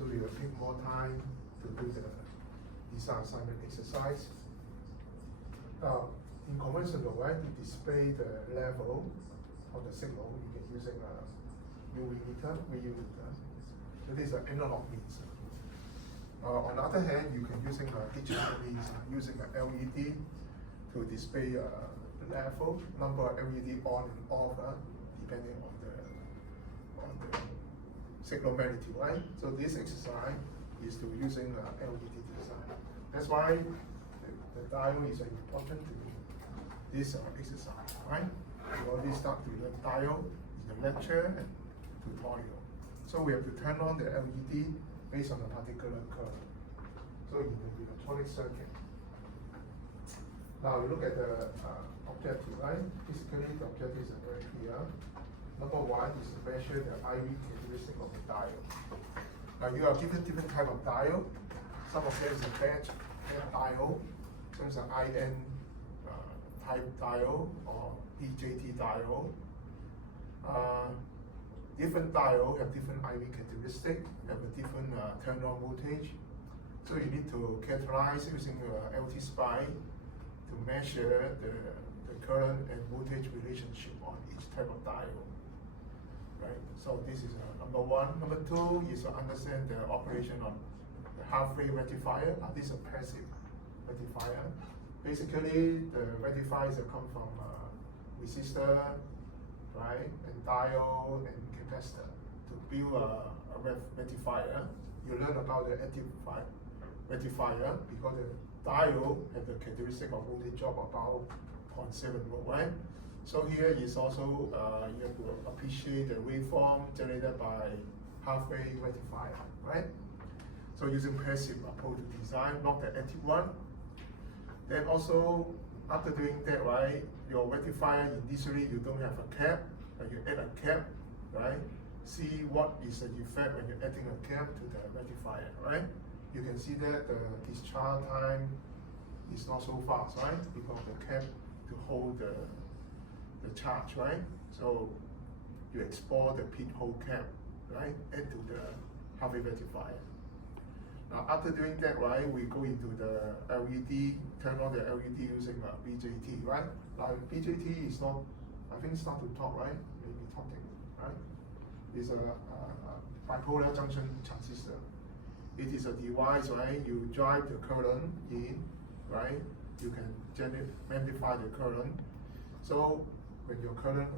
So you will take more time to do the design assignment exercise. Now, in conventional way, to display the level of the signal, you can using a UV meter, VU meter. So this is an analog means. On the other hand, you can using a digital means, using an LED to display level, number of LED on and off, depending on the signal magnitude, right? So this exercise is to using LED design. That's why the diode is important to this exercise, right? We already start to learn diode in the lecture and tutorial. So we have to turn on the LED based on a particular curve. So in the electronic circuit. Now we look at the objective, right? Physically, the objective is very clear. Number one is to measure the IV characteristic of the diode. Now you have different type of diode. Some of them is a batch diode, some is an IN type diode or BJT diode. Different diode have different IV characteristic, have a different turn-on voltage. So you need to characterize using LT SPI to measure the current and voltage relationship on each type of diode. Right? So this is number one. Number two is to understand the operation of the half-wave rectifier. This is a passive rectifier. Basically, the rectifiers that come from resistor, right, and diode and capacitor. To build a rectifier, you learn about the active rectifier because the diode has the characteristic of voltage drop about 0.7 volt, right? So here is also you have to appreciate the waveform generated by half-wave rectifier, right? So using passive approach to design, not the active one. Then also after doing that, right, your rectifier initially you don't have a cap, but you add a cap, right? See what is the effect when you're adding a cap to the rectifier, right? You can see that the discharge time is not so fast, right? Because the cap to hold the charge, right? So you export the pin hole cap, right, into the half-wave rectifier. Now after doing that, right, we go into the LED, turn on the LED using BJT, right? Now BJT is not, I think it's not to talk, right? Maybe talking, right? It's a bipolar junction transistor. It is a device, right? You drive the current in, right? You can magnify the current. So when your current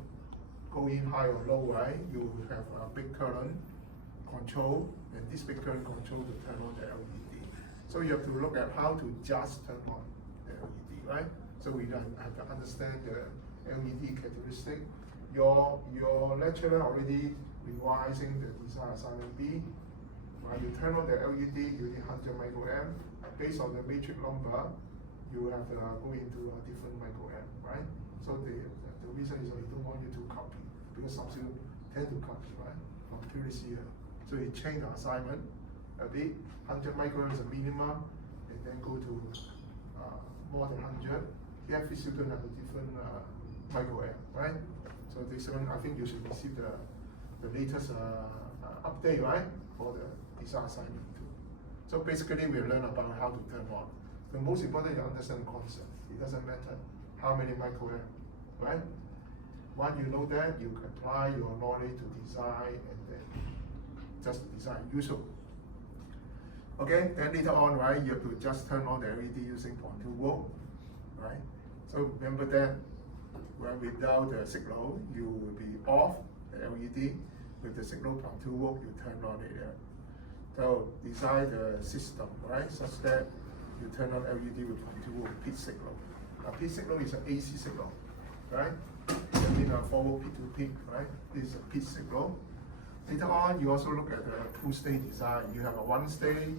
go in high or low, right? You have a big current control, and this big current control to turn on the LED. So you have to look at how to just turn on the LED, right? So we have to understand the LED characteristic. Your lecturer already revising the design assignment B. When you turn on the LED using 100 microamp, based on the matrix number, you have to go into a different microamp, right? So the reason is we don't want you to copy, because some students tend to copy, right, from previous year. So you change the assignment a bit, 100 microamp is a minimum, and then go to more than 100. Every student has a different microamp, right? So this one, I think you should receive the latest update, right, for the design assignment too. So basically, we learn about how to turn on. The most important is to understand the concept. It doesn't matter how many microamp, right? Once you know that, you can apply your knowledge to design and then just design useful. Okay, then later on, right, you have to just turn on the LED using 0.2 volt, right? So remember that when without the signal, you will be off the LED. With the signal 0.2 volt, you turn on it. So design the system, right, such that you turn on LED with 0.2 volt peak signal. Now peak signal is an AC signal, right? I mean a forward peak to peak, right? This is a peak signal. Later on, you also look at the two-stage design. You have a one-stage,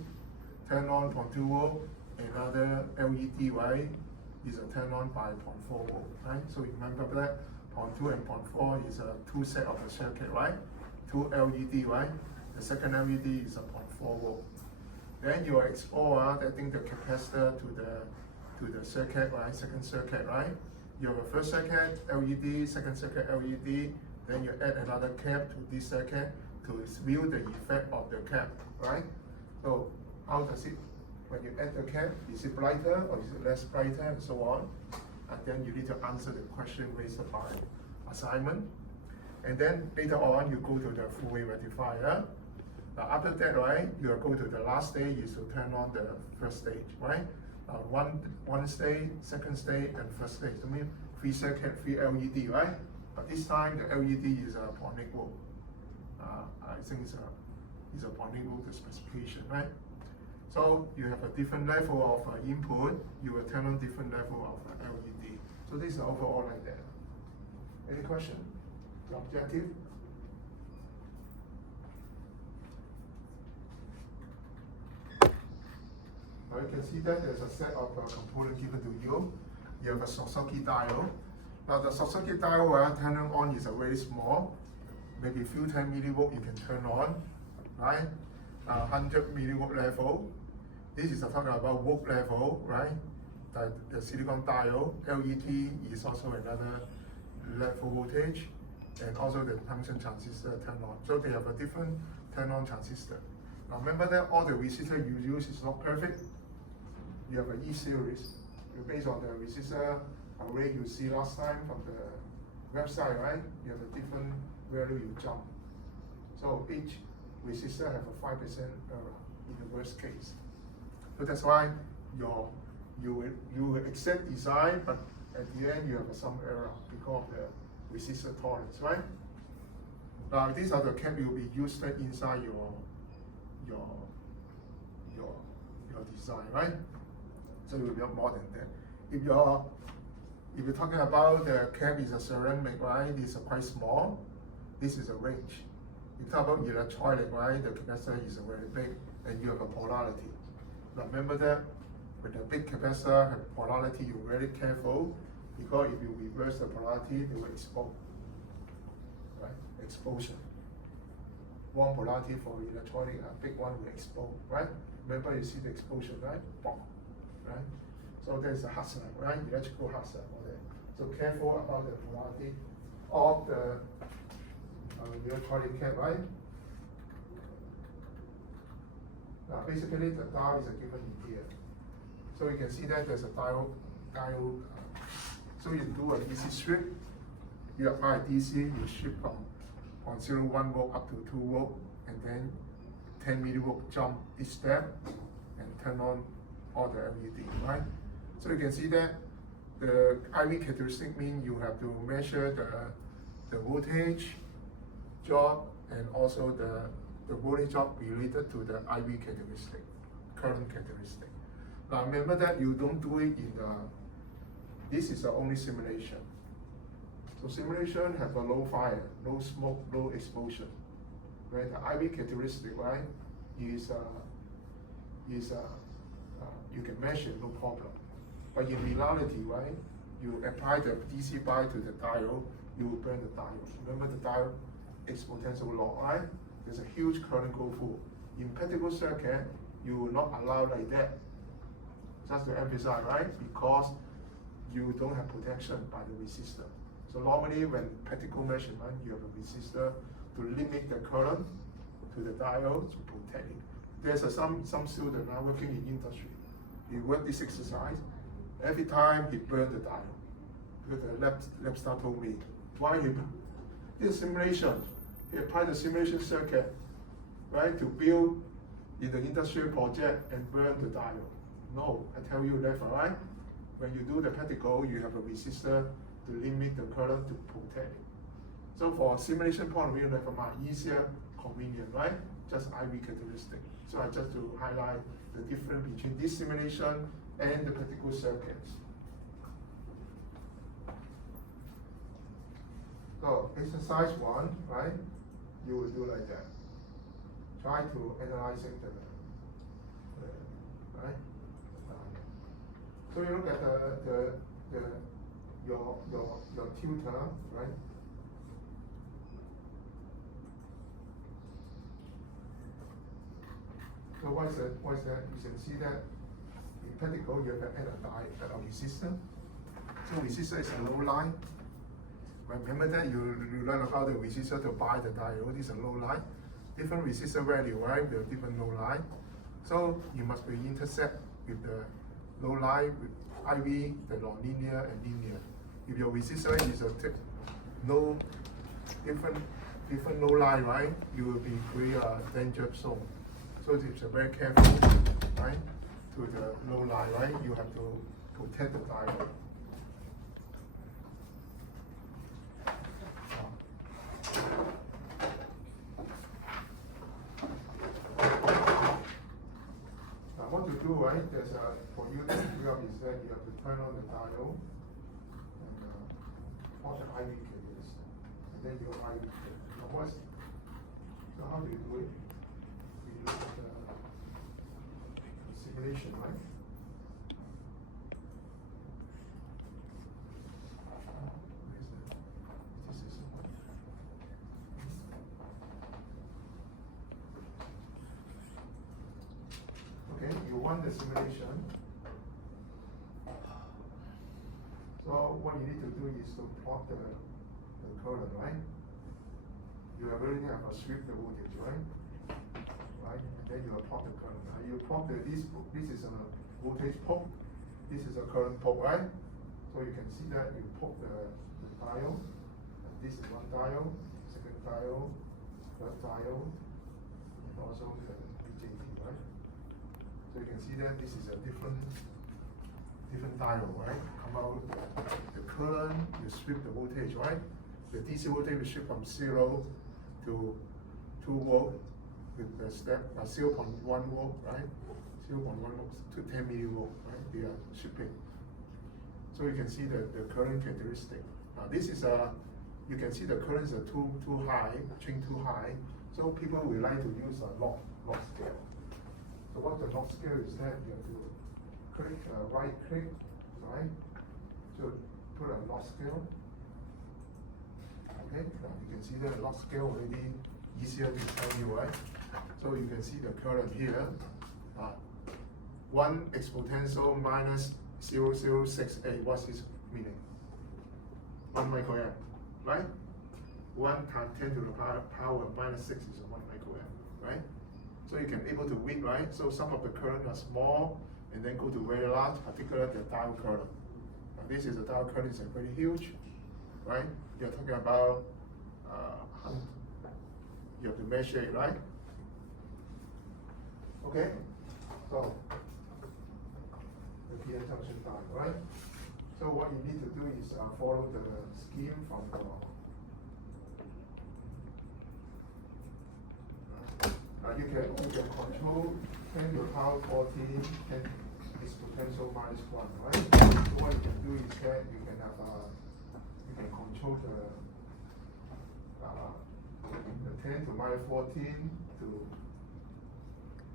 turn on 0.2 volt, another LED, right? Is a turn on by 0.4 volt, right? So remember that 0.2 and 0.4 is a two set of the circuit, right? Two LED, right? The second LED is a 0.4 volt. Then you export that thing, the capacitor to the circuit, right? Second circuit, right? You have a first circuit LED, second circuit LED, then you add another cap to this circuit, to view the effect of the cap, right? So how does it, when you add the cap, is it brighter or is it less brighter and so on? And then you need to answer the question raised by assignment. And then later on, you go to the full wave rectifier. Now after that, right, you go to the last stage is to turn on the first stage, right? One stage, second stage, and first stage. I mean, 3 circuit, 3 LED, right? But this time the LED is a 0.8 volt. I think it's a 0.8 volt specification, right? So you have a different level of input. You will turn on different level of LED. So this is overall like that. Any question? The objective? Now you can see that there's a set of components given to you. You have a short circuit diode. Now the short circuit diode turning on is very small. Maybe a few 10 millivolt you can turn on, right? 100 millivolt level. This is talking about volt level, right? The silicon diode, LED is also another level voltage, and also the junction transistor turn on. So they have a different turn on transistor. Now remember that all the resistor you use is not perfect. You have an E series. Based on the resistor array you see last time from the website, right? You have a different value you jump. So each resistor have a 5% error in the worst case. So that's why you will accept design, but at the end you have some error because of the resistor tolerance, right? Now these are the cap you will be used inside your design, right? So you will be more than that. If you're talking about the cap is a ceramic, right? This is quite small. This is a range. If you talk about electronic, right? The capacitor is very big, and you have a polarity. Now remember that with a big capacitor have polarity, you're very careful because if you reverse the polarity, they will explode. Right? Explosion. One polarity for electronic, a big one will explode, right? Remember you see the explosion, right? Bomb. Right? So there's a hazard, right? Electrical hazard for that. So careful about the polarity of the electronic cap, right? Now basically the dial is given in here. So you can see that there's a dial. So you do a DC strip, you apply DC, you shift from 0.01 volt up to 2 volt, and then 10 millivolt jump each step and turn on all the LED, right? So you can see that the IV characteristic means you have to measure the voltage drop and also the voltage drop related to the IV characteristic, current characteristic. Now remember that you don't do it in this is the only simulation. So simulation have a low fire, low smoke, low explosion. Right? The IV characteristic, right, is you can measure no problem. But in reality, right, you apply the DC bias to the diode, you will burn the diode. Remember the diode exponential law, right? There's a huge current go through. In practical circuit, you will not allow like that. Just to emphasize, right? Because you don't have protection by the resistor. So normally when practical measurement, you have a resistor to limit the current to the diode to protect it. There's some student now working in industry. He worked this exercise. Every time he burned the diode. Because the lab staff told me, why he did simulation. He applied the simulation circuit, right, to build in the industrial project and burn the diode. No, I tell you never, right? When you do the practical, you have a resistor to limit the current to protect it. So for simulation point of view, never mind, easier, convenient, right? Just IV characteristic. So I just to highlight the difference between this simulation and the practical circuits. So exercise 1, right? You will do like that. Try to analyze it, right? So you look at your tutor, right? So what's that? You can see that in practical you have to add a resistor. So resistor is a low line. Remember that you learn about the resistor to buy the diode. This is a low line. different resistor value, right? With different low line. So you must be intersect with the low line with IV, the nonlinear and linear. If your resistor is a no different low line, right? You will be very danger zone. So it's very careful, right? To the low line, right? You have to protect the diode. What to do, right? There's for you to figure out is that you have to turn on the diode and watch the IV cables, and then your IV cable. So how do you do it? We look at the simulation, right? Okay, you want the simulation. So what you need to do is to plot the current, right? You already have a sweep the voltage, right? Right? And then you plot the current. Now you plot this is a voltage pole. This is a current pole, right? So you can see that you put the diode. And this is one diode, second diode, third diode, and also the BJT, right? So you can see that this is a different diode, right? Come out the current, you sweep the voltage, right? The DC voltage will shift from 0 to 2 volt with the step 0.1 volt, right? 0.1 volt to 10 millivolt, right? They are shipping. So you can see the current characteristic. Now this is you can see the currents are too high, chain too high. So people will like to use a log scale. So what the log scale is that you have to click, right click, right? So put a log scale. Okay, now you can see the log scale already easier to tell you, right? So you can see the current here. 1 exponential minus 0068. What's this meaning? 1 microamp, right? 1 times 10 to the power minus 6 is 1 microamp, right? So you can able to read, right? So some of the current are small and then go to very large, particularly the diode current. Now this is the diode current is very huge, right? You're talking about you have to measure it, right? Okay, so the PN junction diode, right? So what you need to do is follow the scheme from the you can control 10 to the power 14 and its potential minus 1, right? So what you can do is that you can have you can control the 10 to minus 14 to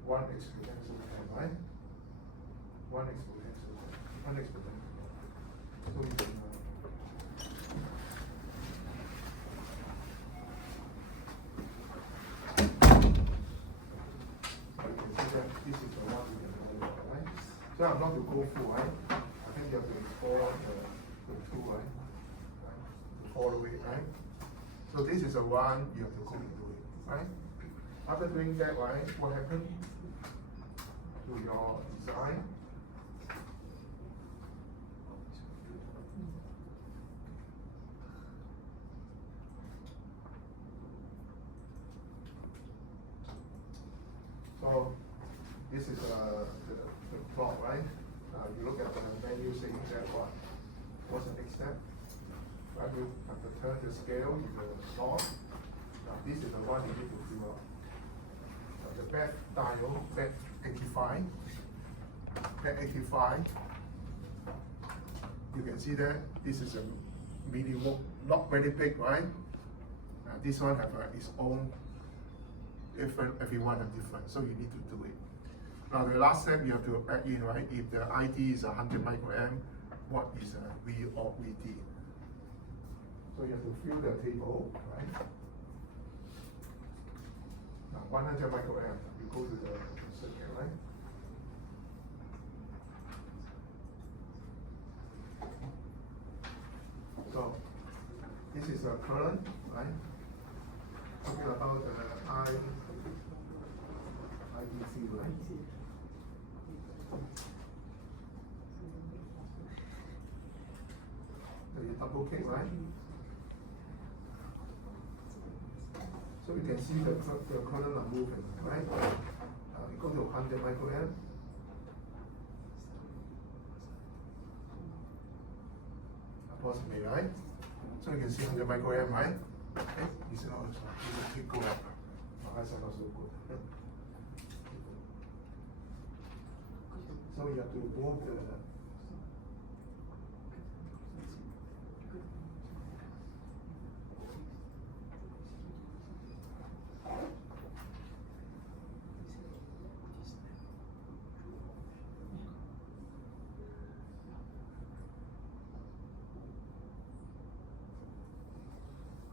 1 exponential 10, right? 1 exponential 10. 1 exponential 10. So you can this is the one we can follow, right? So I'm not to go full, right? I think you have to explore the two, right? To follow it, right? So this is the one you have to go into it, right? After doing that, right, what happened to your design? So this is the plot, right? You look at the menu saying that what's the next step? Right, you have to turn the scale to the plot. Now this is the one you need to fill out. The back diode, back 85. Back 85. You can see that this is a millivolt, not very big, right? This one have its own everyone are different, so you need to do it. Now the last step you have to add in, right? If the ID is 100 microamp, what is V or VD? So you have to fill the table, right? Now 100 microamp, you go to the circuit, right? So this is a current, right? Talking about the I double click, right? So you can see the column are moving, right? You go to 100 microamp. Approximately, right? So you can see 100 microamp, right? Okay, you see now it's a click go up. That's also good. So you have to move the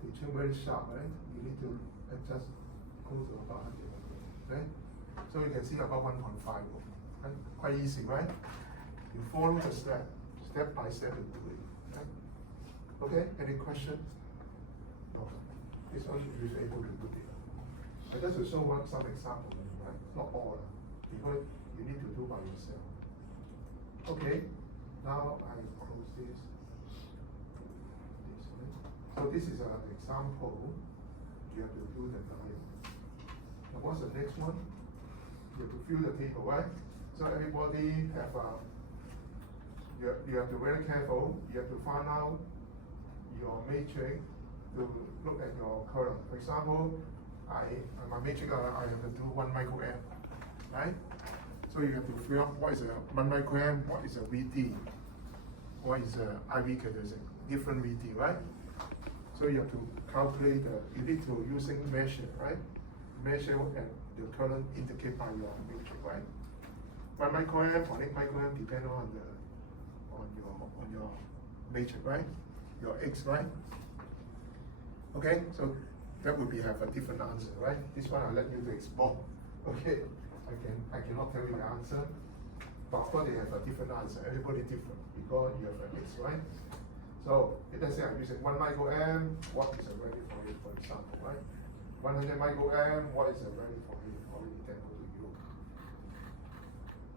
picture very sharp, right? You need to adjust close to about 100, right? So you can see about 1.5, right? Quite easy, right? You follow the step by step and do it, right? Okay, any question? No. It's only if you're able to do it. I just to show some example, right? Not all, because you need to do by yourself. Okay, now I close this. So this is an example. You have to do the diagram. Now what's the next one? You have to fill the table, right? So everybody have you have to be very careful. You have to find out your matrix to look at your current. For example, my matrix I have to do 1 microamp, right? So you have to figure out what is a 1 microamp, what is a VD, what is a IV characteristic, different VD, right? So you have to calculate you need to using measure, right? Measure and the current indicated by your matrix, right? 1 microamp or 8 microamp depend on your matrix, right? Your X, right? Okay, so that would be have a different answer, right? This one I'll let you to explore. Okay, I cannot tell you the answer, but of course they have a different answer. Everybody different because you have an X, right? So let's say I'm using 1 microamp, what is a value for it, for example, right? 100 microamp, what is a value for it, or you can go to you.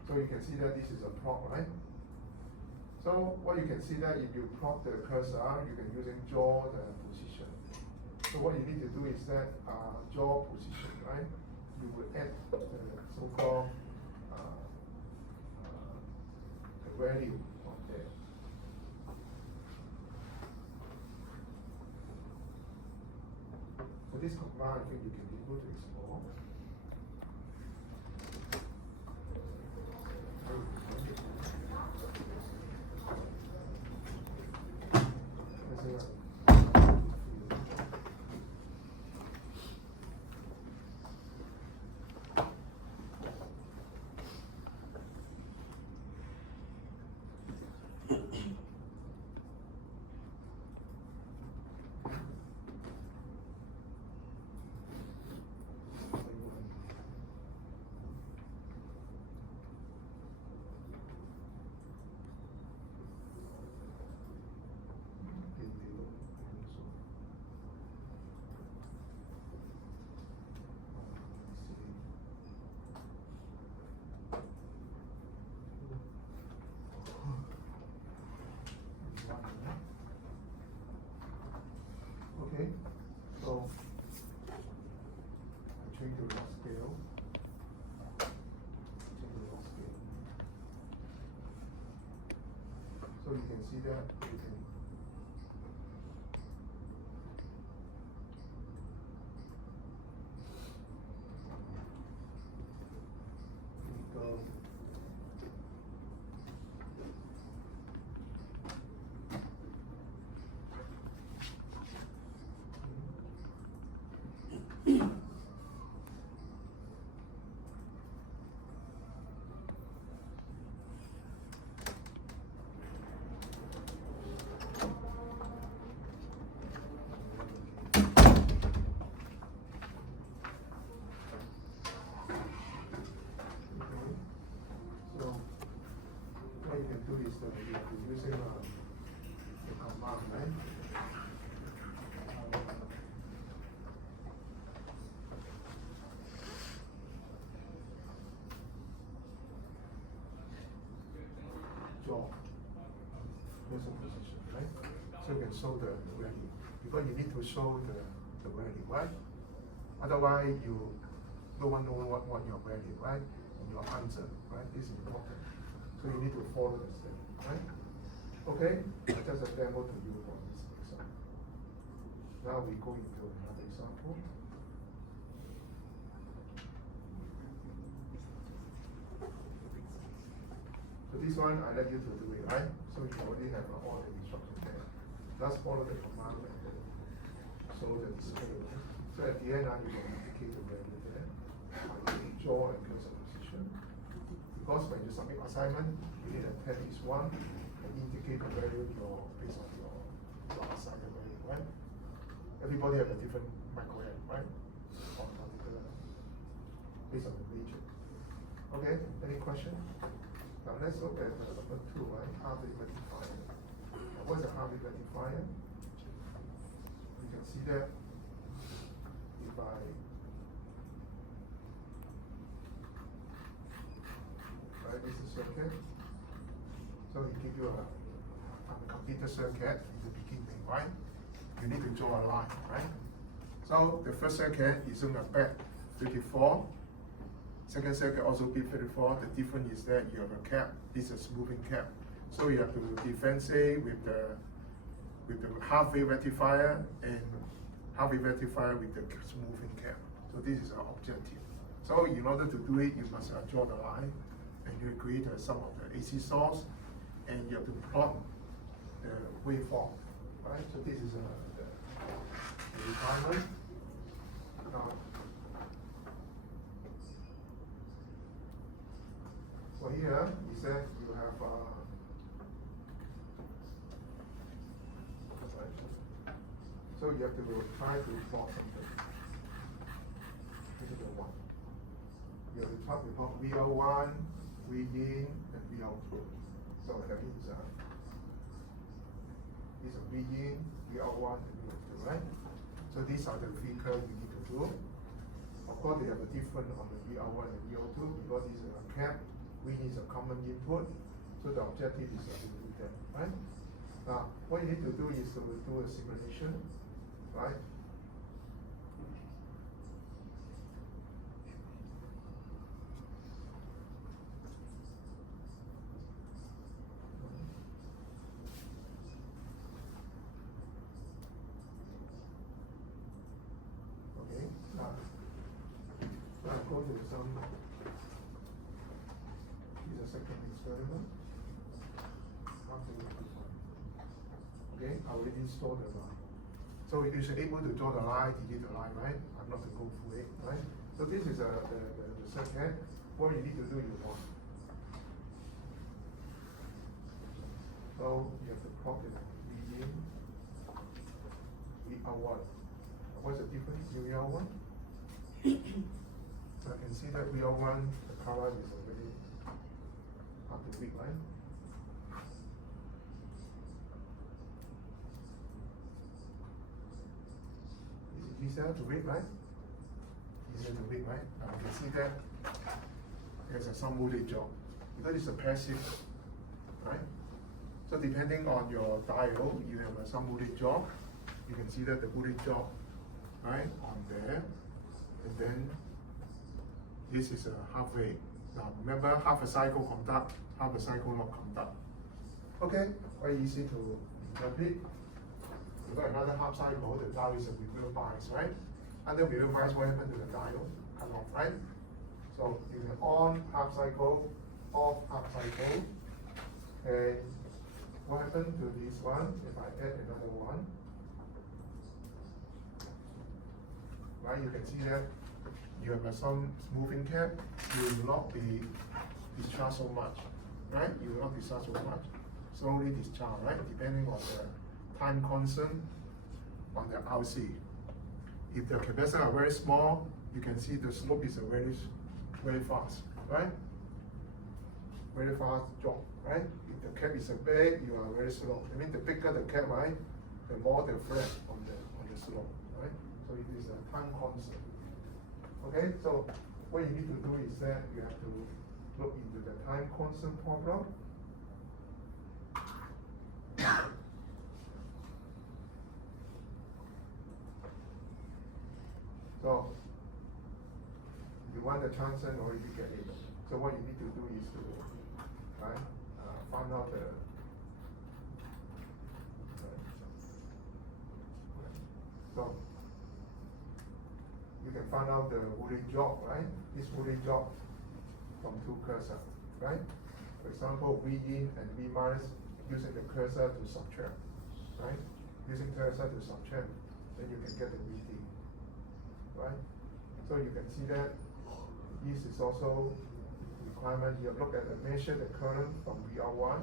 So you can see that this is a plot, right? So what you can see that if you plot the cursor, you can using draw the position. So what you need to do is that draw position, right? You will add the so-called the value on there. So this command, I think you can be able to explore. Okay, so I change the scale. So you can see that you can go. What you can do is that you have to using the command, right? Draw. Here's a position, right? So you can show the value, because you need to show the value, right? Otherwise, no one knows what your value, right? And your answer, right? This is important. So you need to follow the step, right? Okay, just a demo to you for this example. Now we go into another example. So this one I let you to do it, right? So you already have all the instructions there. Just follow the command method. So the display, right? So at the end, now you can indicate the value there. You draw and close the position. Because when you submit assignment, you need a tab is 1 and indicate the value based on your assignment value, right? Everybody have a different microamp, right? On particular, based on the region. Okay, any question? Now let's look at number 2, right? Harvey rectifier. What's a Harvey rectifier? You can see that if right, this is circuit. So he give you a computer circuit in the beginning, right? You need to draw a line, right? So the first circuit is on a bed 34. Second circuit also P34. The difference is that you have a cap. This is a moving cap. So you have to differentiate with the half-wave rectifier and half-wave rectifier with the moving cap. So this is our objective. So in order to do it, you must draw the line, and you create some of the AC source, and you have to plot the waveform, right? So this is the requirement. So here, he said you have so you have to try to plot something. This is the one. You have to try to plot VO1, V in, and VO2. So that means these are V in, VO1, and VO2, right? So these are the figure you need to do. Of course, they have a difference on the VO1 and VO2 because this is a cap. V is a common input. So the objective is to do that, right? Now, what you need to do is to do a simulation, right? Okay, now go to some. Is a second experiment. Okay, I will install the line. So if you're able to draw the line, delete the line, right? I'm not to go through it, right? So this is the circuit. What you need to do is one. So you have to plot the V in, VO1. What's the difference? VO1? So I can see that VO1, the color is already up to weak, right? Is it easier to read, right? Easier to read, right? Now you can see that there's some voltage drop. Because it's a passive, right? So depending on your diode, you have some voltage drop. You can see that the voltage drop, right, on there. And then this is a half wave. Now remember, half a cycle conduct, half a cycle not conduct. Okay, very easy to interpret. We've got another half cycle, the diode is a reverse bias, right? Under reverse bias, what happened to the diode? Come off, right? So you can on half cycle, off half cycle. And what happened to this one if I add another one? Right, you can see that you have some moving cap, you will not be discharged so much, right? You will not discharge so much. Slowly discharge, right? Depending on the time constant on the RC. If the capacitors are very small, you can see the slope is very fast, right? Very fast drop, right? If the cap is big, you are very slow. I mean, the bigger the cap, right, the more the flat on the slope, right? So it is a time constant. Okay, so what you need to do is that you have to look into the time constant problem. So you want the transient or you get it. So what you need to do is to find out the so you can find out the Woolley job, right? This Woolley job from two cursor, right? For example, V in and V minus using the cursor to subtract, right? Using cursor to subtract, then you can get the VD, right? So you can see that this is also requirement. You look at the measure the current from VR1,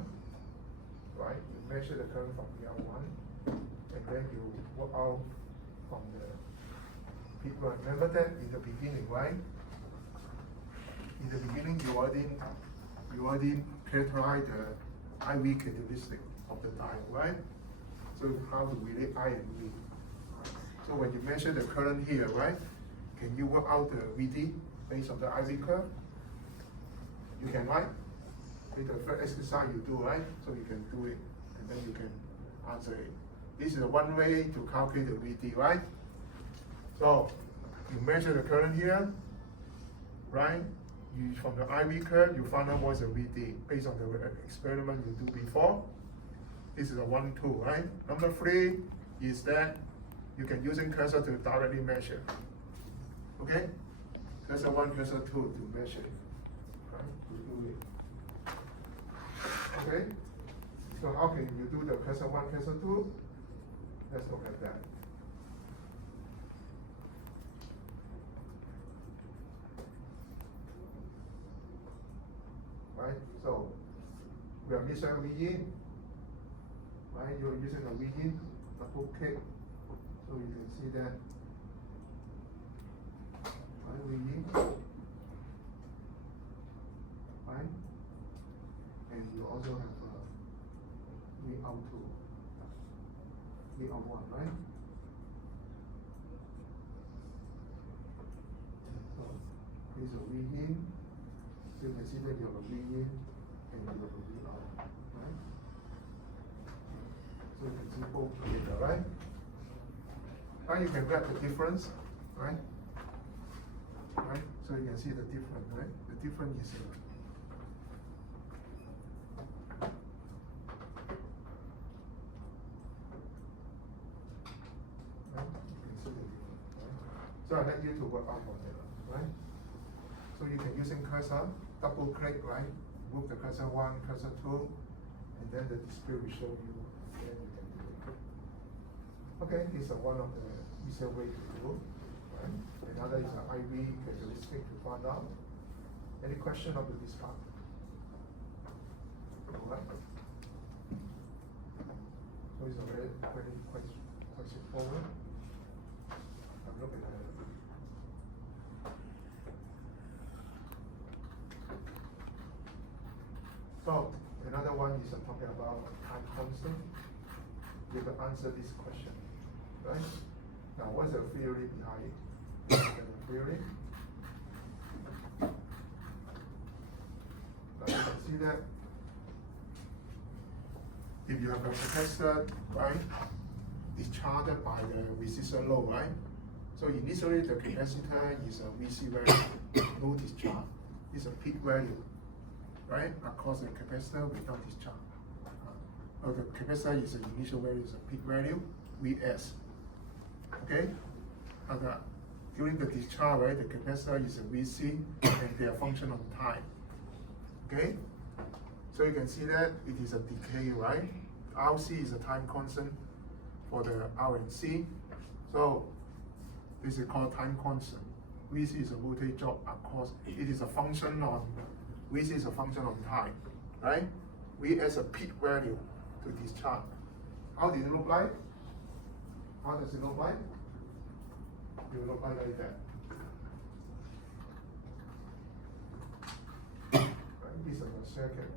right? You measure the current from VR1, and then you work out from the peak run. Remember that in the beginning, right? In the beginning, you already characterize the IV characteristic of the diode, right? So how to relate I and V. So when you measure the current here, right? Can you work out the VD based on the IV curve? You can, right? With the first exercise you do, right? So you can do it, and then you can answer it. This is one way to calculate the VD, right? So you measure the current here, right? You from the IV curve, you find out what's the VD based on the experiment you do before. This is a 1, 2, right? Number 3 is that you can using cursor to directly measure. Okay? Cursor 1, cursor 2 to measure. Right? To do it. Okay? So how can you do the cursor 1, cursor 2? Let's look at that. Right? So we are missing a V in. Right? You're using a V in, double click. So you can see that. Right? V in. Right? And you also have V out 2. V out 1, right? So this is a V in. So you can see that you have a V in and you have a V out, right? So you can see both together, right? Now you can grab the difference, right? Right? So you can see the difference, right? The difference is right? You can see the difference, right? So I like you to work out on it, right? So you can using cursor, double click, right? Move the cursor 1, cursor 2, and then the display will show you. Then you can do it. Okay, this is one of the easier way to do. Right? Another is an IV characteristic to find out. Any question of this part? All right. So it's already quite straightforward. I'm looking at it. So another one is talking about time constant. You have to answer this question, right? Now, what's the theory behind it? The theory. Now you can see that if you have a capacitor, right, discharged by the resistor load, right? So initially the capacitor is a VC value, no discharge. It's a peak value, right? Across the capacitor without discharge. The capacitor is the initial value, is a peak value, Vs. Okay? And during the discharge, right, the capacitor is a Vc and they are function of time. Okay? So you can see that it is a decay, right? Rc is a time constant for the R and C. So this is called time constant. Vc is a voltage drop across, it is a function on, Vc is a function of time, right? V as a peak value to discharge. How did it look like? How does it look like? It will look like that. Right? This is a circuit.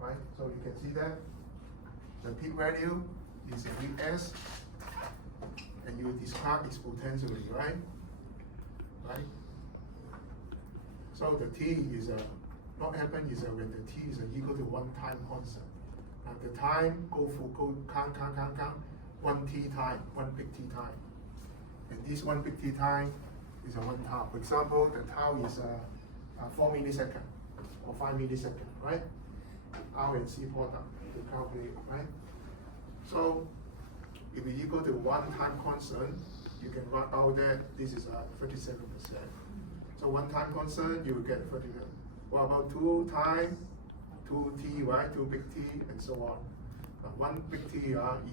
Right? So you can see that the peak value is Vs, and you describe its potentially, right? Right? So the T is what happens is when the T is equal to 1 time constant. and the time go count, 1t time, 1 big T time. And this 1 big T time is a 1 tau. For example, the tau is 4 milliseconds or 5 milliseconds, right? R and C product to calculate, right? So if you equal to 1 time constant, you can work out that this is 37%. So 1 time constant, you will get 37. What about 2 time, 2t, right? 2 big T, and so on. 1 big T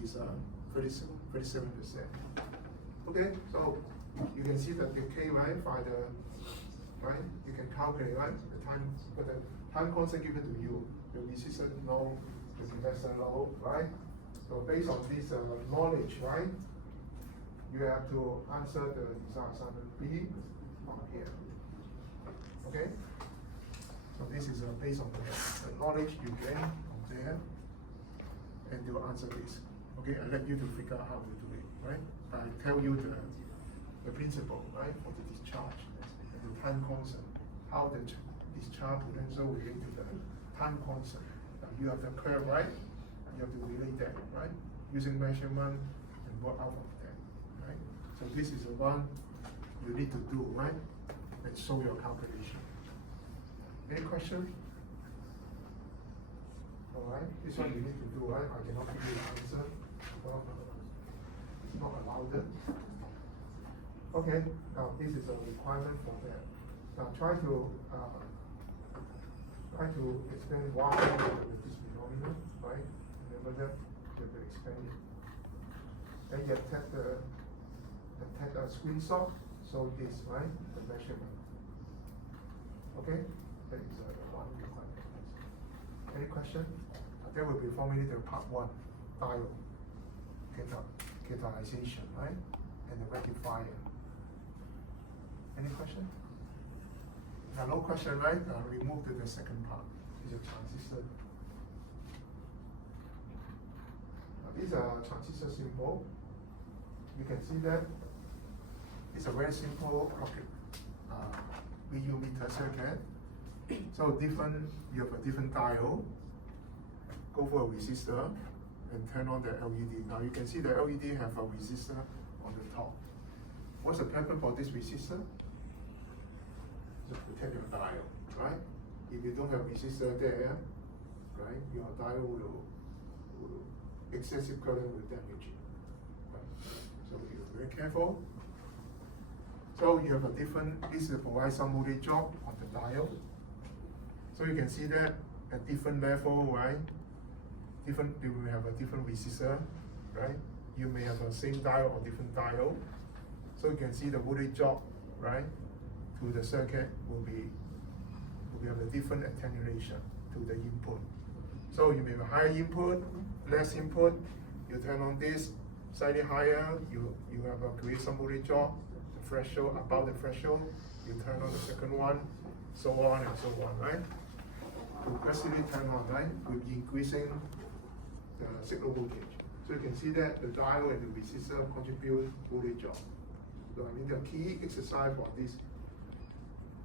is 37%. Okay, so you can see that decay, right? By the right, you can calculate, right? The time, but the time constant given to you, the resistance low, the capacitor low, right? So based on this knowledge, right, you have to answer the design assignment B on here. Okay? So this is based on the knowledge you gain from there, and you answer this. Okay, I let you to figure out how to do it, right? I tell you the principle, right, for the discharge and the time constant, how the discharge potential relate to the time constant. You have the curve, right? You have to relate that, right? Using measurement and work out of that, right? So this is the one you need to do, right? And show your calculation. Any question? All right, this one you need to do, right? I cannot give you the answer. Well, it's not allowed. Okay, now this is a requirement for that. Now try to explain why with this phenomenon, right? Remember that? You have to explain it. Then you take a screenshot, so this, right? The measurement. Okay? That is one requirement. Any question? That will be formulated part 1, diode, catalyzation, right? And the rectifier. Any question? Now, no question, right? Remove the second part. Is a transistor. Now, these are transistor symbol. You can see that it's a very simple VU meter circuit. So different, you have a different diode. Go for a resistor and turn on the LED. Now you can see the LED have a resistor on the top. What's the purpose for this resistor? To protect your diode, right? If you don't have resistor there, right, your diode will excessive current will damage it. Right? So you're very careful. So you have a different, this provides some voltage drop on the diode. So you can see that at different level, right? You will have a different resistor, right? You may have the same diode or different diode. So you can see the voltage drop, right, to the circuit will have a different attenuation to the input. So you may have a higher input, less input. You turn on this, slightly higher, you have a create some voltage drop, the threshold, above the threshold. You turn on the second one, so on and so on, right? Progressively turn on, right, with increasing the signal voltage. So you can see that the diode and the resistor contribute voltage drop. So I mean the key exercise for this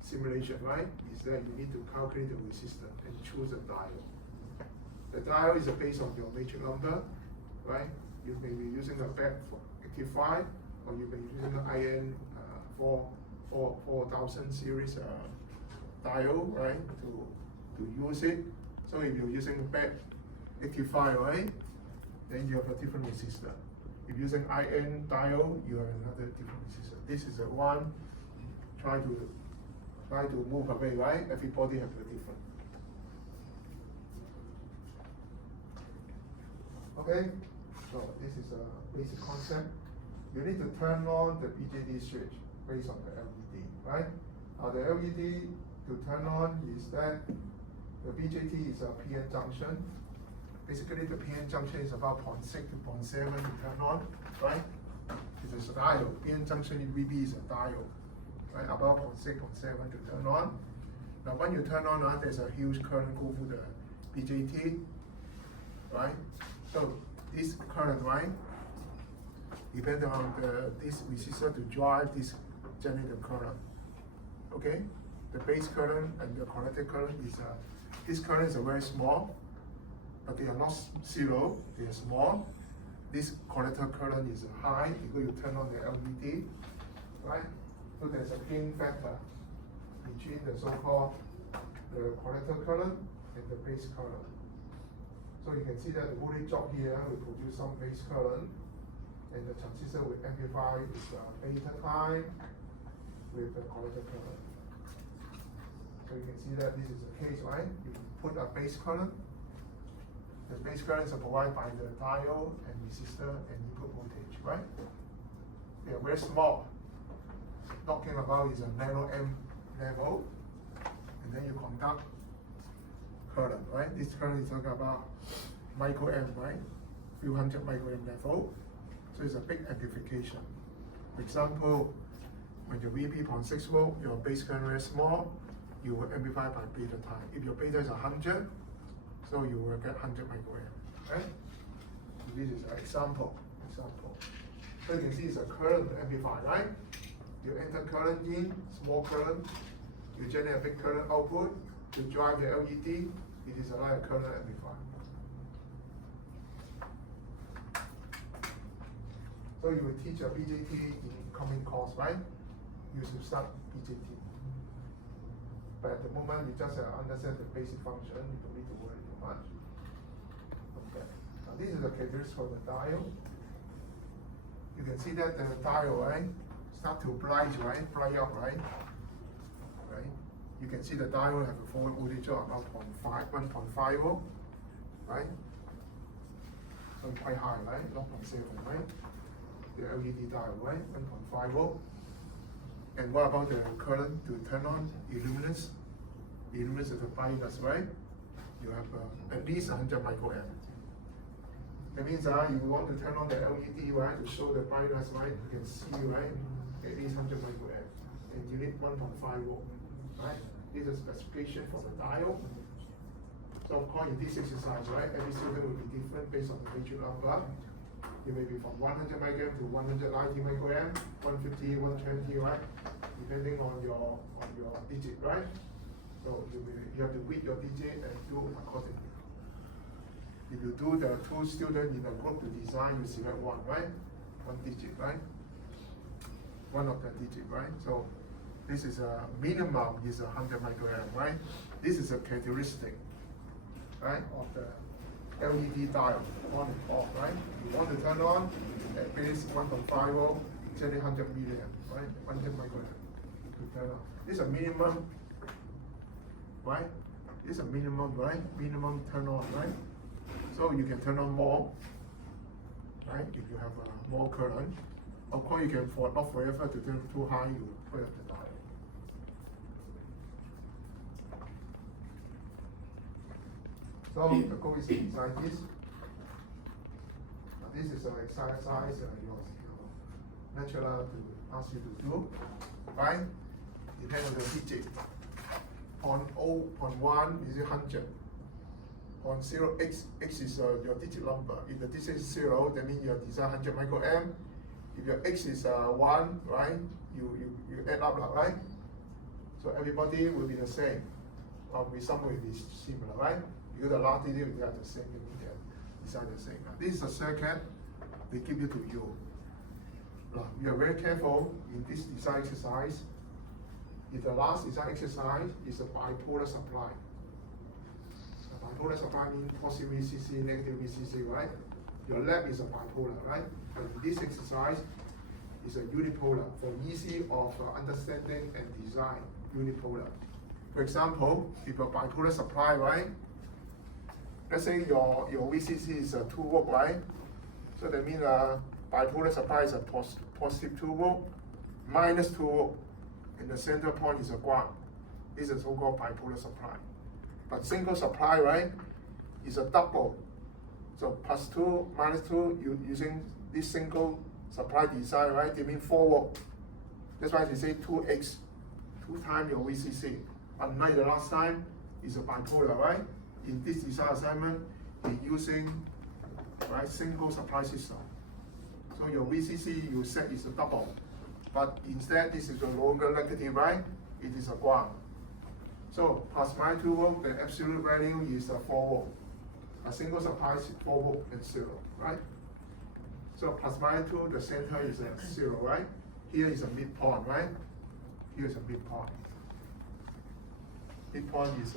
simulation, right, is that you need to calculate the resistor and choose a diode. The diode is based on your matrix number, right? You may be using a BEP 85, or you may be using an IN 4000 series diode, right, to use it. So if you're using BEP 85, right, then you have a different resistor. If you're using IN diode, you have another different resistor. This is the one try to move away, right? Everybody has a different. Okay, so this is a basic concept. You need to turn on the BJT switch based on the LED, right? Now the LED to turn on is that the BJT is a PN junction. Basically, the PN junction is about 0.6 to 0.7 to turn on, right? It's a diode. PN junction in VB is a diode, right? About 0.6, 0.7 to turn on. Now, when you turn on, there's a huge current go through the BJT, right? So this current, right, depends on this resistor to drive this generator current. Okay, the base current and the collector current is this current is very small, but they are not zero, they are small. This collector current is high because you turn on the LED, right? So there's a gain factor between the so-called the collector current and the base current. So you can see that the voltage drop here will produce some base current, and the transistor will amplify its beta time with the collector current. So you can see that this is the case, right? You put a base current. The base current is provided by the diode and resistor and input voltage, right? They are very small. Talking about is a narrow amp level, and then you conduct current, right? This current is talking about microamp, right? Few hundred microamp level. So it's a big amplification. For example, when your VP 0.6 volt, your base current very small, you will amplify by beta time. If your beta is 100, so you will get 100 microamp, right? So this is an example. So you can see it's a current amplifier, right? You enter current in, small current, you generate a big current output to drive the LED. It is like a current amplifier. So you will teach a BJT in coming course, right? You should start BJT. But at the moment, you just understand the basic function. You don't need to worry too much. Okay. Now this is the characteristic of the diode. You can see that the diode, right, start to bright, right, bright up, right. You can see the diode have a forward voltage of about 1.5 volt, right? So quite high, right? 0.7, right? The LED diode, right? 1.5 volt. And what about the current to turn on illuminance? Illuminance is the brightness, right? You have at least 100 microamp. That means you want to turn on the LED, right, to show the brightness, right? You can see, right, at least 100 microamp. And you need 1.5 volt, right? This is a specification for the diode. So of course, in this exercise, right, every student will be different based on the matrix number. It may be from 100 microamp to 190 microamp, 150, 120, right? Depending on your digit, right? So you have to read your digit and do accordingly. If you do the two students in a group to design, you select one, right? One digit, right? One of the digit, right? So this is a minimum is 100 microamp, right? This is a characteristic, right, of the LED diode, on and off, right? You want to turn on at base 1.5 volt, 100 milliamp, right? 100 microamp to turn on. This is a minimum, right? This is a minimum, right? Minimum turn on, right? So you can turn on more, right? If you have more current. Of course, you can not forever to turn too high, you put up the diode. So the goal is to design this. This is an exercise your lecturer to ask you to do, right? Depends on the digit. On 0, on 1 is 100. On 0, x is your digit number. If the digit is 0, that means you design 100 microamp. If your x is 1, right? You add up, right? So everybody will be the same. With some will be similar, right? Because the last digit will have the same, you can design the same. This is a circuit they give it to you. You are very careful in this design exercise. If the last design exercise is a bipolar supply. A bipolar supply means positive VCC, negative VCC, right? Your lab is a bipolar, right? But in this exercise is a unipolar for easy of understanding and design, unipolar. For example, if a bipolar supply, right? Let's say your VCC is 2 volt, right? So that means bipolar supply is a positive 2 volt, minus 2 volt, and the center point is a ground. This is so-called bipolar supply. But single supply, right, is a double. So plus 2, minus 2, using this single supply design, right, they mean 4 volt. That's why they say 2x, 2 times your VCC. Unlike the last time, it's a bipolar, right? In this design assignment, we're using single supply system. So your VCC you set is a double, but instead this is a longer negative, right? It is a ground. So plus minus 2 volt, the absolute value is 4 volt. a single supply is 4 volt and 0, right? So plus minus 2, the center is at 0, right? Here is a midpoint, right? Here is a midpoint. Midpoint is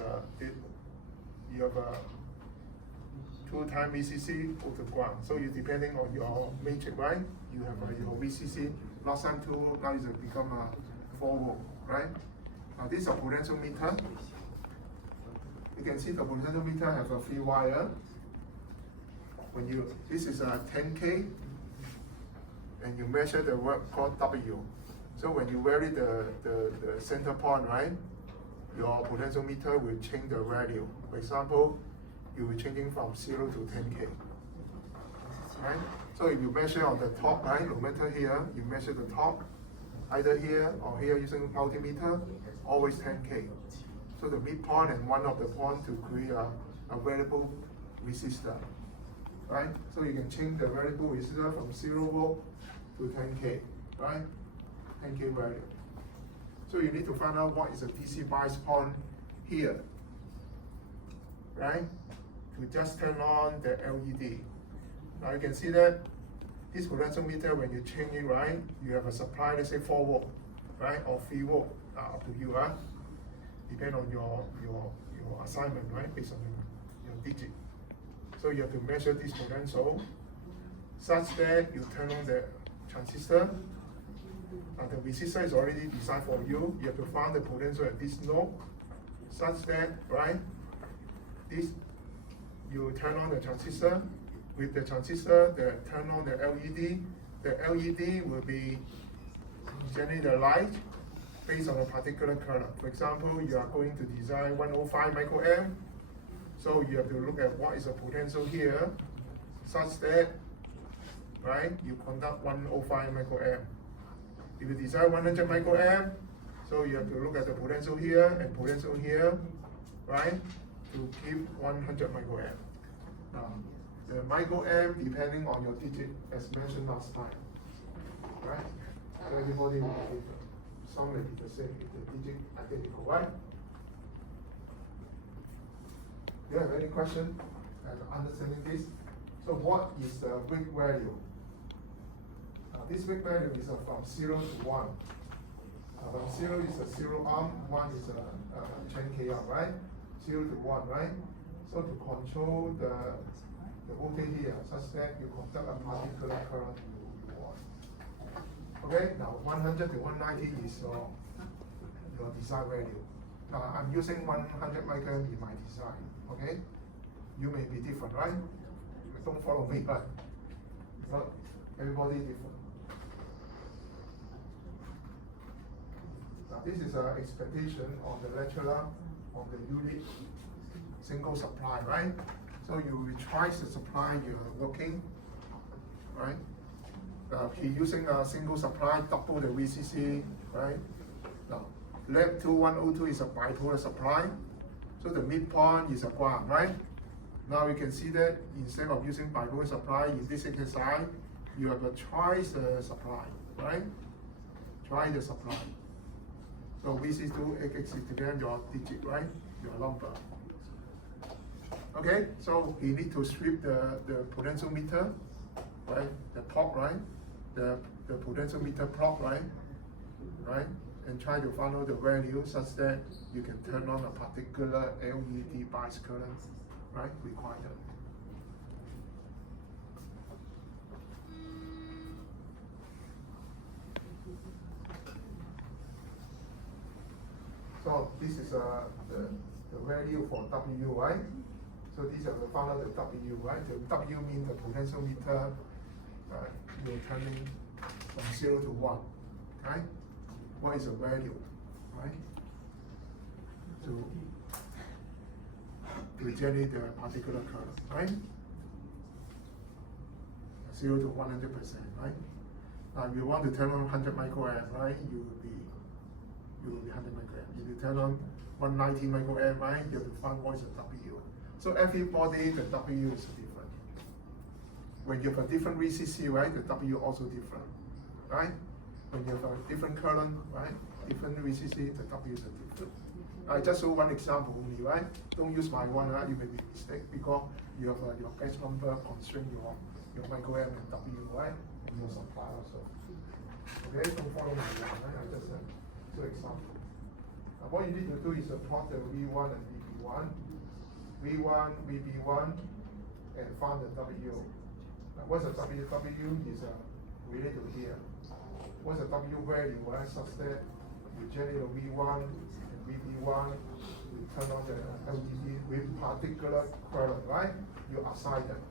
you have a 2 times VCC over ground. So you depending on your matrix, right? You have your VCC. Last time 2, now it's become a 4 volt, right? Now this is a potentiometer. You can see the potentiometer have a 3 wire. This is a 10K, and you measure the work called W. So when you vary the center point, right, your potentiometer will change the value. For example, you will changing from 0 to 10K, right? So if you measure on the top, right, no matter here, you measure the top, either here or here using multimeter, always 10K. So the midpoint and one of the point to create a variable resistor, right? So you can change the variable resistor from 0 volt to 10K, right? 10K value. So you need to find out what is the DC bias point here, right? To just turn on the LED. Now you can see that this potentiometer, when you change it, right, you have a supply, let's say 4 volt, right, or 3 volt, up to you, huh? Depend on your assignment, right, based on your digit. So you have to measure this potential such that you turn on the transistor. And the resistor is already designed for you. You have to find the potential at this node such that, right, you turn on the transistor. With the transistor, turn on the LED. The LED will be generate the light based on a particular current. For example, you are going to design 105 microamp. So you have to look at what is the potential here, such that, right, you conduct 105 microamp. If you design 100 microamp, so you have to look at the potential here and potential here, right, to keep 100 microamp. Now, the microamp depending on your digit, as mentioned last time, right? So everybody will be different. Some may be the same if the digit identical, right? Do you have any question and understanding this? So what is the weak value? This weak value is from 0 to 1. From 0 is a 0 arm, 1 is a 10K arm, right? 0 to 1, right? So to control the voltage here, such that you conduct a particular current you want. Okay, now 100 to 190 is your design value. Now I'm using 100 microamp in my design, okay? You may be different, right? Don't follow me, but not everybody different. Now this is an expectation on the lecturer on the unit single supply, right? So you will twice the supply you're looking, right? He using a single supply, double the VCC, right? Now, lab 2102 is a bipolar supply. So the midpoint is a ground, right? Now you can see that instead of using bipolar supply, in this exercise, you have a twice the supply, right? Twice the supply. So VC2 X is depend your digit, right? Your number. Okay, so you need to strip the potentiometer, right? The plot, right? The potentiometer plot, right? Right? And try to follow the value such that you can turn on a particular LED bias current, right? Required. So this is the value for W, right? So these are the follow the W, right? The W means the potentiometer you're turning from 0 to 1, right? What is the value, right? To generate the particular current, right? 0 to 100%, right? Now if you want to turn on 100 microamp, right? You will be 100 microamp. If you turn on 190 microamp, right? You have to find what is the W. So everybody, the W is different. When you have a different VCC, right? The W also different, right? When you have a different current, right? Different VCC, the W is different. I just show one example only, right? Don't use my one, you may be mistake because you have your batch number constraint your micro M and W, right? And your supply also. Okay, don't follow my one, right? I just two examples. What you need to do is plot the V1 and VB1, V1, VB1, and find the W. What's the W? W is related to here. What's the W value, right? Such that you generate a V1 and VB1, you turn on the LED with particular current, right? You assign them.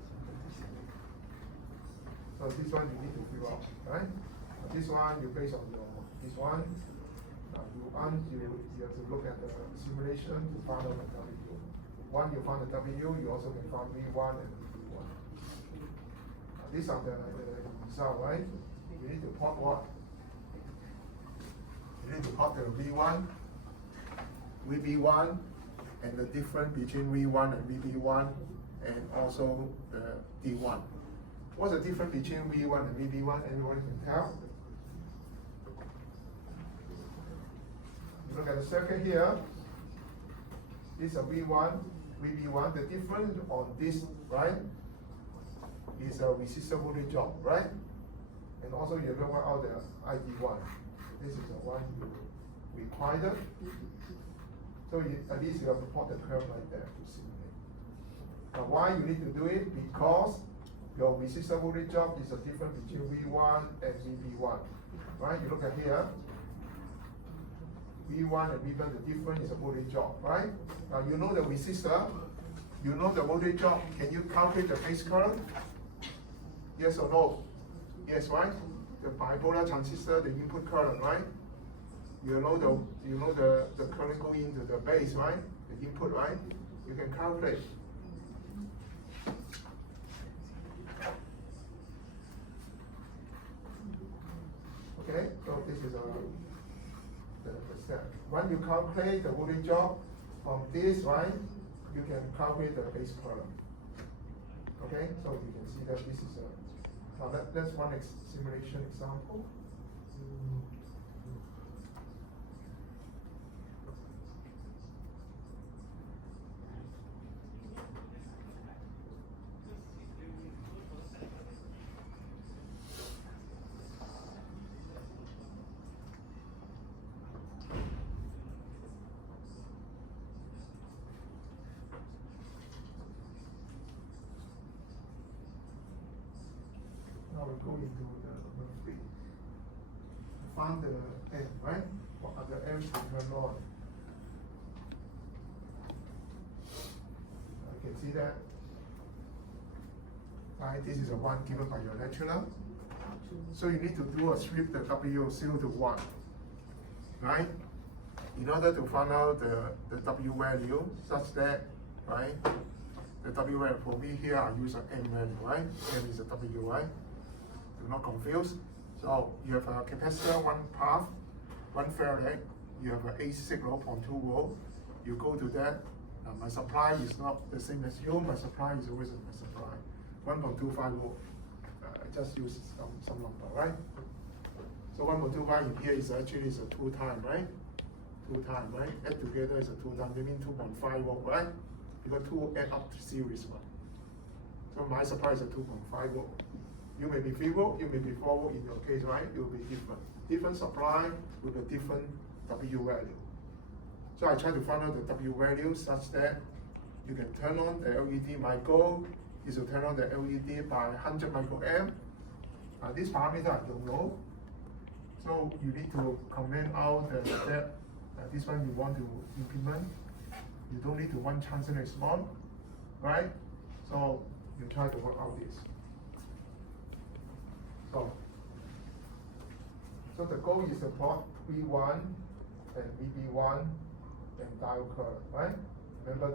So this one you need to figure out, right? This one you base on this one. You have to look at the simulation to find out the W. Once you find the W, you also can find V1 and VB1. These are the result, right? You need to plot what? You need to plot the V1, VB1, and the difference between V1 and VB1, and also the D1. What's the difference between V1 and VB1? Anyone can tell? Look at the circuit here. This is a V1, VB1. The difference on this, right, is a resistor voltage drop, right? And also you can work out the ID1. This is the one you require. So at least you have to plot the curve like that to simulate. Now why you need to do it? Because your resistor voltage drop is a difference between V1 and VB1. Right? You look at here. V1 and V1, the difference is a voltage drop, right? Now you know the resistor, you know the voltage drop. Can you calculate the phase current? Yes or no? Yes, right? The bipolar transistor, the input current, right? You know the current going into the base, right? The input, right? You can calculate. Okay, so this is the step. When you calculate the voltage drop from this, right, you can calculate the base current. Okay, so you can see that this is now that's one simulation example. Now we go into the number 3. Find the M, right? What are the M's to turn on? You can see that. Right, this is the one given by your lecturer. So you need to do a strip the W 0 to 1. Right? In order to find out the W value such that, right? The W value for me here I use an M value, right? M is a W, right? Do not confuse. So you have a capacitor, one path, 1 farad. You have an AC signal from 2 volt. You go to that. My supply is not the same as you. My supply is always my supply, 1.25 volt. Just use some number, right? So 1.25 in here is actually is a 2 time, right? 2 time, right? Add together is a 2 time. They mean 2.5 volt, right? Because 2 add up to series one. So my supply is a 2.5 volt. You may be 3 volt, you may be 4 volt in your case, right? It will be different. Different supply with a different W value. So I try to find out the W value such that you can turn on the LED. My goal is to turn on the LED by 100 microamp. This parameter I don't know. So you need to comment out that this one you want to implement. You don't need to one transient response, right? So you try to work out this. So the goal is to plot V1 and VB1 and diode current, right? Remember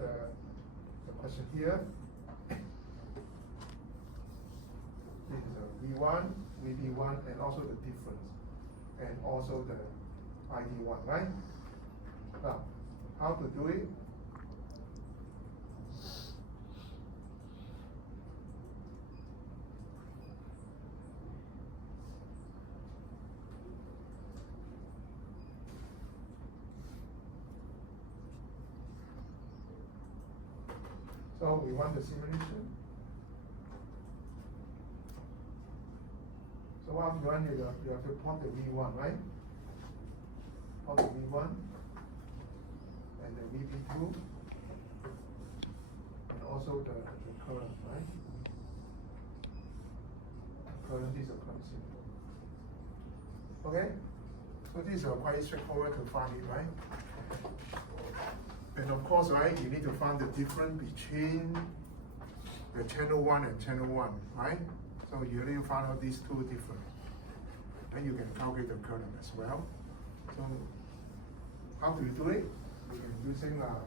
the question here. This is a V1, VB1, and also the difference, and also the ID1, right? Now, how to do it? So we want the simulation. So what you want, you have to plot the V1, right? Plot the V1 and the VB2 and also the current, right? Current is a current simple. Okay? So these are quite straightforward to find it, right? And of course, right, you need to find the difference between the channel 1 and channel 1, right? So you need to find out these two different. And you can calculate the current as well. So how do you do it? You can using a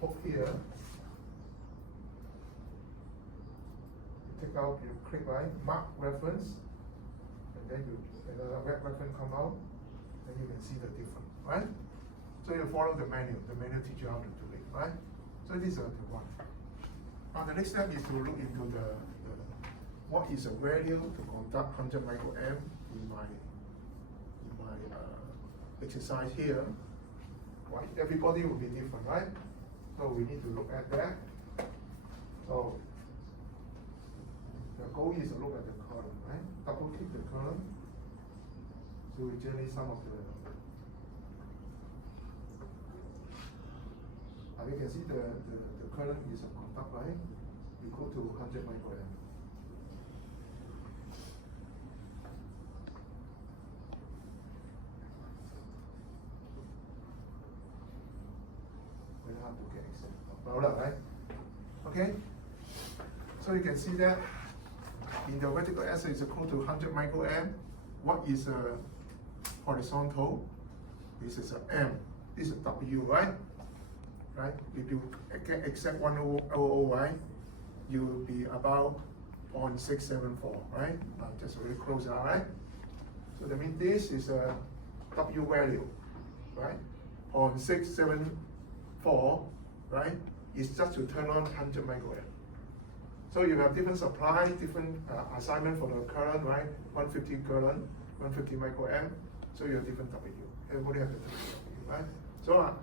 hook here. You take out, you click right, mark reference, and then another reference come out, and you can see the difference, right? So you follow the manual teach you how to do it, right? So this is the one. Now the next step is to look into the what is the value to conduct 100 microamp in my exercise here. Right? Everybody will be different, right? So we need to look at that. So the goal is to look at the current, right? Double click the current. So we generate some of the. You can see the current is a conduct, right? Equal to 100 microamp. Have to get example, right? Okay, so you can see that in the vertical axis is equal to 100 microamp. What is a horizontal? This is a M. This is W, right? Right? If you get exact 100, right, you will be about 0.674, right? Just really close out, right? So that means this is a W value, right? 0.674, right? It's just to turn on 100 microamp. So you have different supply, different assignment for the current, right? 150 current, 150 microamp. So you have different W. Everybody has a different W, right? So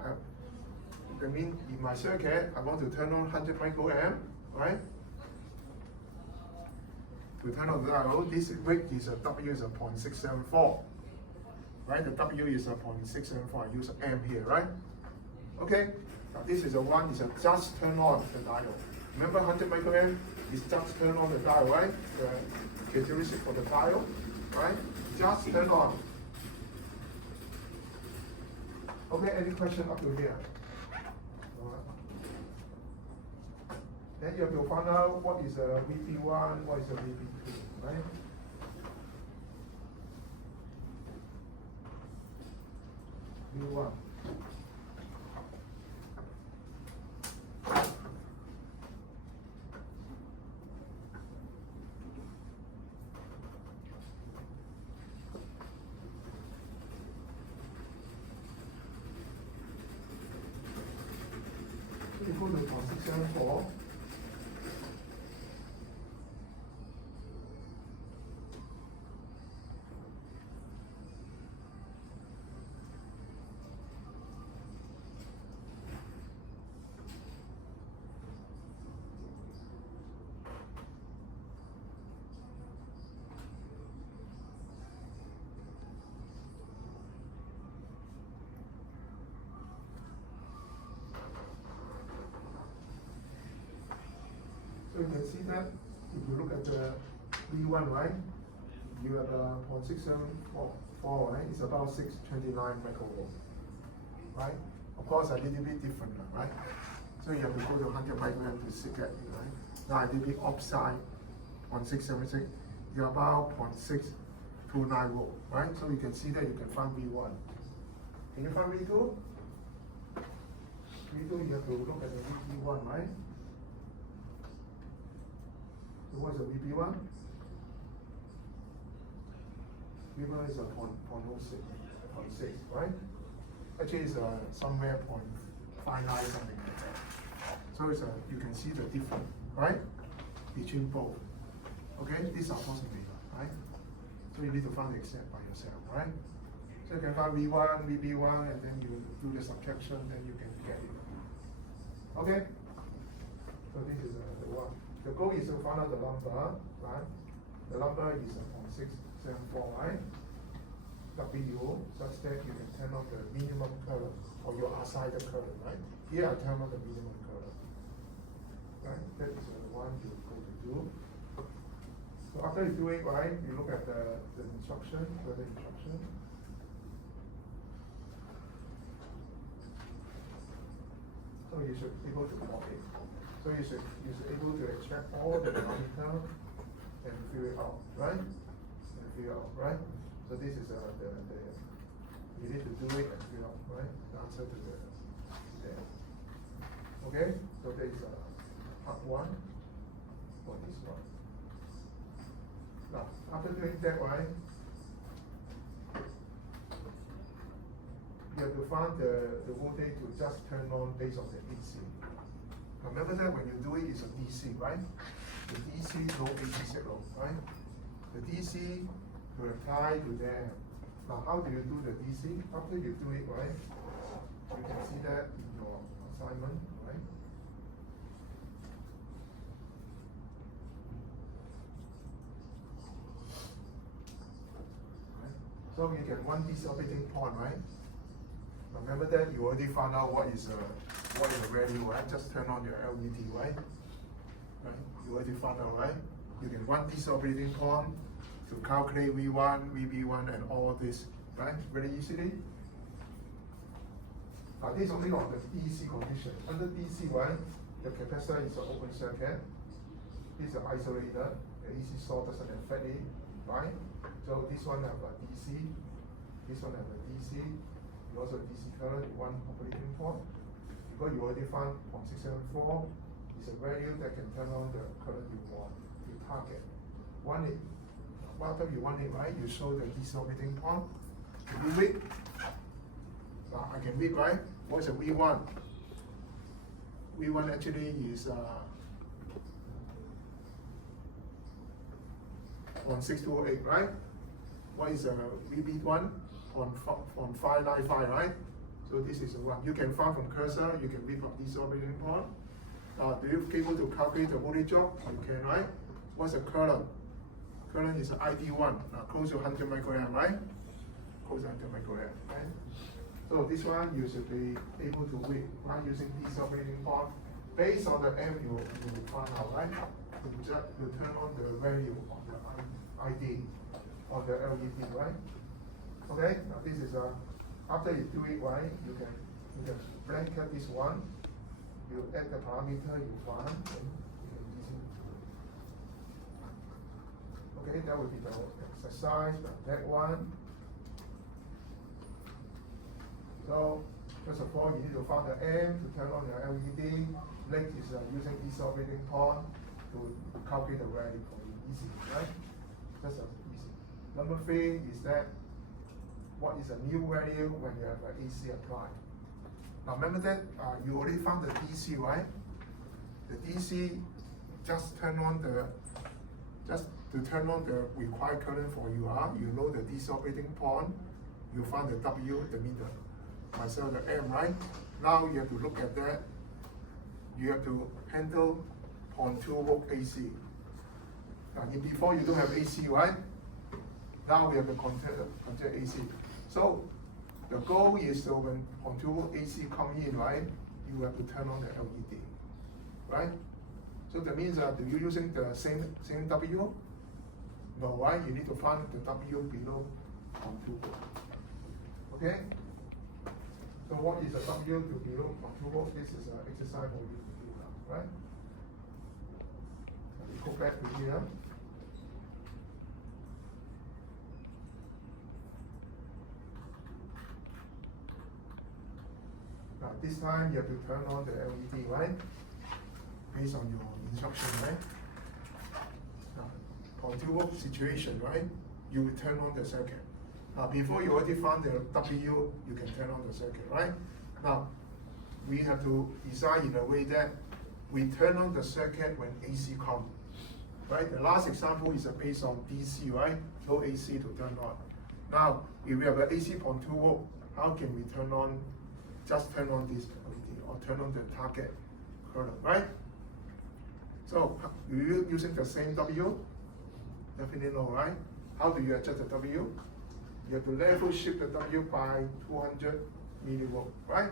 that means in my circuit, I want to turn on 100 microamp, right? To turn on the diode, this rate is a W is a 0.674, right? The W is a 0.674. I use M here, right? Okay. Now this is a one. Is a just turn on the diode. Remember 100 microamp is just turn on the diode, right? The characteristic for the diode, right? Just turn on. Okay. Any question up to here? Then you have to find out what is a VB1, what is a VB2, right? V1. Equal to 0.674. So you can see that if you look at the V1, right, you have a 0.674, right? It's about 629 microvolt, right? Of course, a little bit different, right? So you have to go to 100 microamp to see that, right? Now a little bit upside on 676, you're about 0.629 volt, right? So you can see that you can find V1. Can you find V2? V2, you have to look at the V1, right? So what's the VB1? V1 is a 0.06, right? Actually, it's somewhere 0.59, something like that. So it's you can see the difference, right? Between both. Okay, these are possible, right? So you need to find the extent by yourself, right? So you can find V1, VB1, and then you do the subtraction, then you can get it. Okay? So this is the one. The goal is to find out the number, right? The number is 0.674, right? W, such that you can turn on the minimum current or your assigned current, right? Here I turn on the minimum current. Right? That is the one you're going to do. So after you do it, right, you look at the instruction, further instruction. So you should be able to plot it. So you should able to extract all the parameter and fill it out, right? And fill it out, right? So this is you need to do it and fill out, right? The answer to there. Okay? So there is part one for this one. Now, after doing that, right, you have to find the voltage to just turn on based on the AC. Remember that when you do it, it's a DC, right? The DC no AC signal, right? The DC will apply to there. Now, how do you do the DC? After you do it, right, you can see that in your assignment, right? So you get one DC operating point, right? Remember that you already found out what is the value, right? Just turn on your LED, right? Right? You already found out, right? You get one DC operating point to calculate V1, VB1, and all this, right? Very easily. This is only on the DC condition. Under DC, right? The capacitor is an open circuit. This is an isolator. The AC source doesn't affect it, right? So this one have a DC. This one have a DC. You also have DC current, one operating point. Because you already found 0.674 is a value that can turn on the current you want, you target. Want it, after you want it, right, you show the DC operating point. You read. Now I can read, right? What's a V1? V1 actually is 0.6208, right? What is VB1? On 595, right? So this is the one. You can find from cursor, you can read from this operating point. Do you able to calculate the voltage drop? You can, right? What's the current? Current is ID1, close to 100 microamp, right? Close to 100 microamp, right? So this one you should be able to read, right? Using this operating point. Based on the M, you will find out, right? You turn on the value of the ID on the LED, right? Okay, now this is after you do it, right, you can blanket this one, you add the parameter you find, and you can use it. Okay, that will be the exercise, that one. So, first of all, you need to find the M to turn on your LED. Next is using this operating point to calculate the value for you. Easy, right? That's easy. Number 3 is that what is a new value when you have an AC applied. Now remember that you already found the DC, right? The DC just turn on the required current for you. You know the DC operating point. You find the W, the meter. Myself the M, right? Now you have to look at that. You have to handle 0.2 volt AC. Now before you don't have AC, right? Now we have to control AC. So the goal is to when 0.2 volt AC come in, right? You have to turn on the LED, right? So that means that you're using the same W. No, right? You need to find the W below 0.2 volt. Okay? So what is the W to below 0.2 volt? This is an exercise for you to do now, right? We go back to here. Now this time you have to turn on the LED, right? Based on your instruction, right? Now, 0.2 volt situation, right? You will turn on the circuit. Now before you already found the W, you can turn on the circuit, right? Now, we have to design in a way that we turn on the circuit when AC comes, right? The last example is based on DC, right? No AC to turn on. Now, if we have an AC 0.2 volt, how can we just turn on this LED or turn on the target current, right? So you using the same W? Definitely no, right? How do you adjust the W? You have to level shift the W by 200 millivolt, right?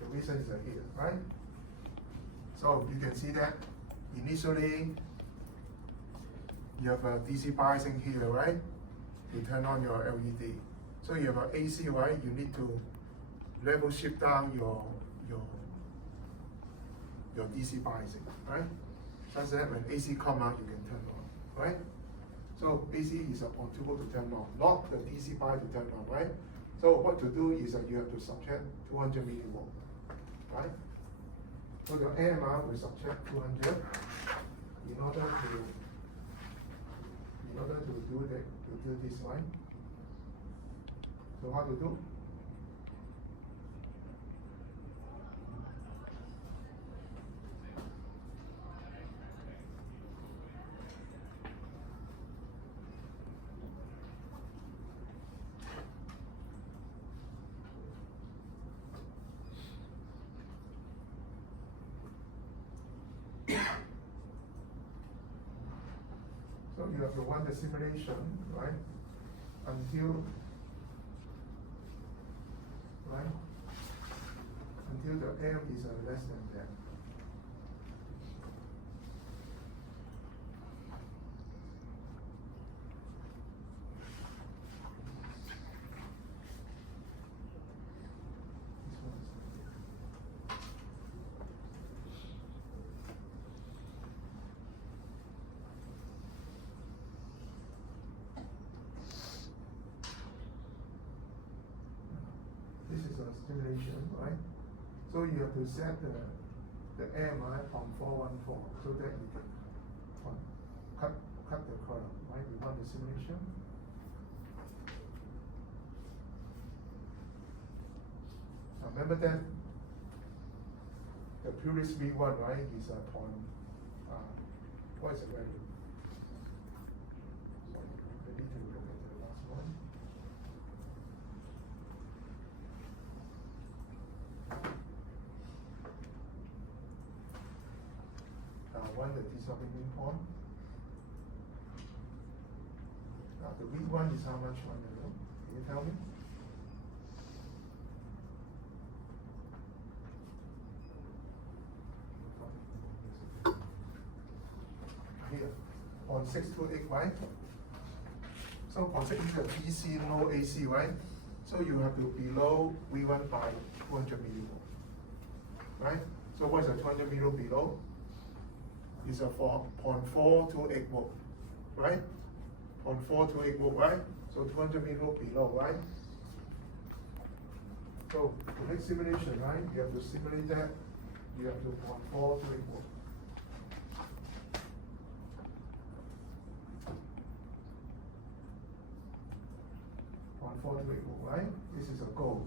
The reason is here, right? So you can see that initially you have a DC biasing here, right? You turn on your LED. So you have an AC, right? You need to level shift down your DC biasing, right? Such that when AC come out, you can turn on, right? So AC is a on toggle to turn on, not the DC bias to turn on, right? So what to do is that you have to subtract 200 millivolt, right? So the AMR will subtract 200 in order to do this, right? So how to do? So you have to run the simulation, right? Until the M is less than that. This is a simulation, right? So you have to set the AMI from 414 so that you can cut the curve, right? We run the simulation. Now remember that the previous V1, right, is a point, what is the value? Sorry, I need to look at the last one. One the decoupling point. Now the V1 is how much one? Can you tell me? Here, on 628, right? So on 6 is a DC, no AC, right? So you have to below V1 by 200 millivolt, right? So what is a 200 millivolt below? Is a 0.428 volt, right? 0.428 volt, right? So 200 millivolt below, right? So the next simulation, right? You have to simulate that. You have to 0.428 volt. Right? This is a goal.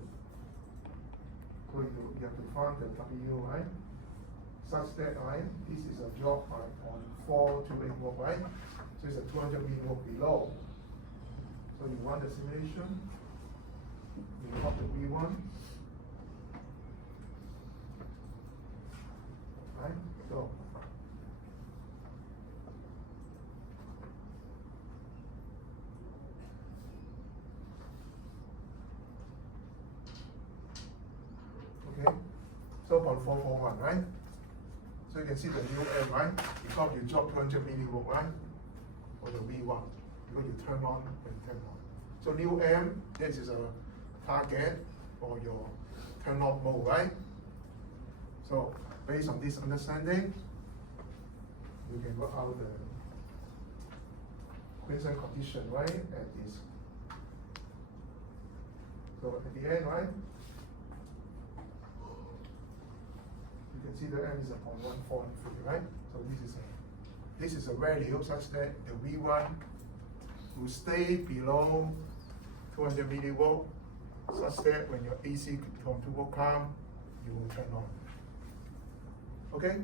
So you have to find the W, right? Such that, right, this is a drop by 0.428 volt, right? So it's a 200 millivolt below. So you run the simulation, you plot the V1, right? So okay, so 0.441, right? So you can see the new M, right? Because you drop 200 millivolt, right? For the V1, because you turn on and turn on. So new M, this is a target for your turn off mode, right? So based on this understanding, you can work out the Queensland condition, right? At this. So at the end, right? You can see the M is a 0.143, right? So this is a value such that the V1 will stay below 200 millivolt, such that when your AC from turbo come, you will turn on. Okay?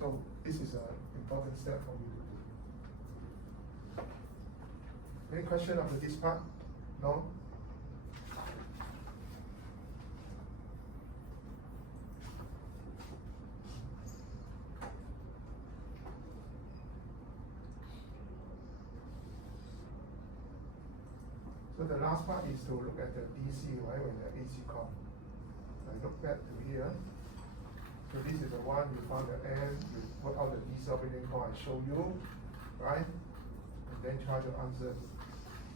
So this is an important step for you to do. Any question after this part? No? So the last part is to look at the DC, right, when the AC come. I look back to here. So this is the one you found the N, you put out the DC operating point I show you, right? And then try to answer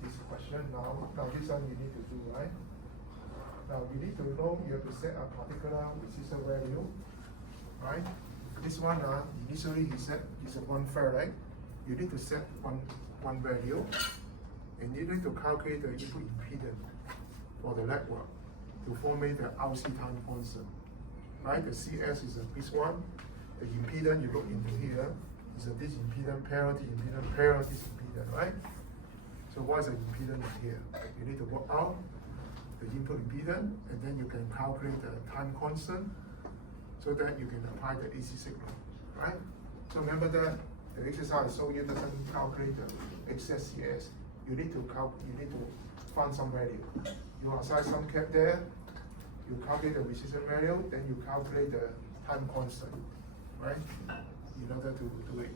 this question now. Now this one you need to do, right? Now you need to know you have to set a particular resistor value, right? This one initially he said is a 1 farad. You need to set one value. And you need to calculate the input impedance for the network to formulate the RC time constant. Right? The CS is this one. The impedance you look into here is this impedance, parity impedance, parity impedance, right? So what is the impedance here? You need to work out the input impedance, and then you can calculate the time constant so that you can apply the AC signal, right? So remember that the exercise so you doesn't calculate the excess CS. You need to find some value. You assign some cap there, you calculate the resistance value, then you calculate the time constant, right? In order to do it.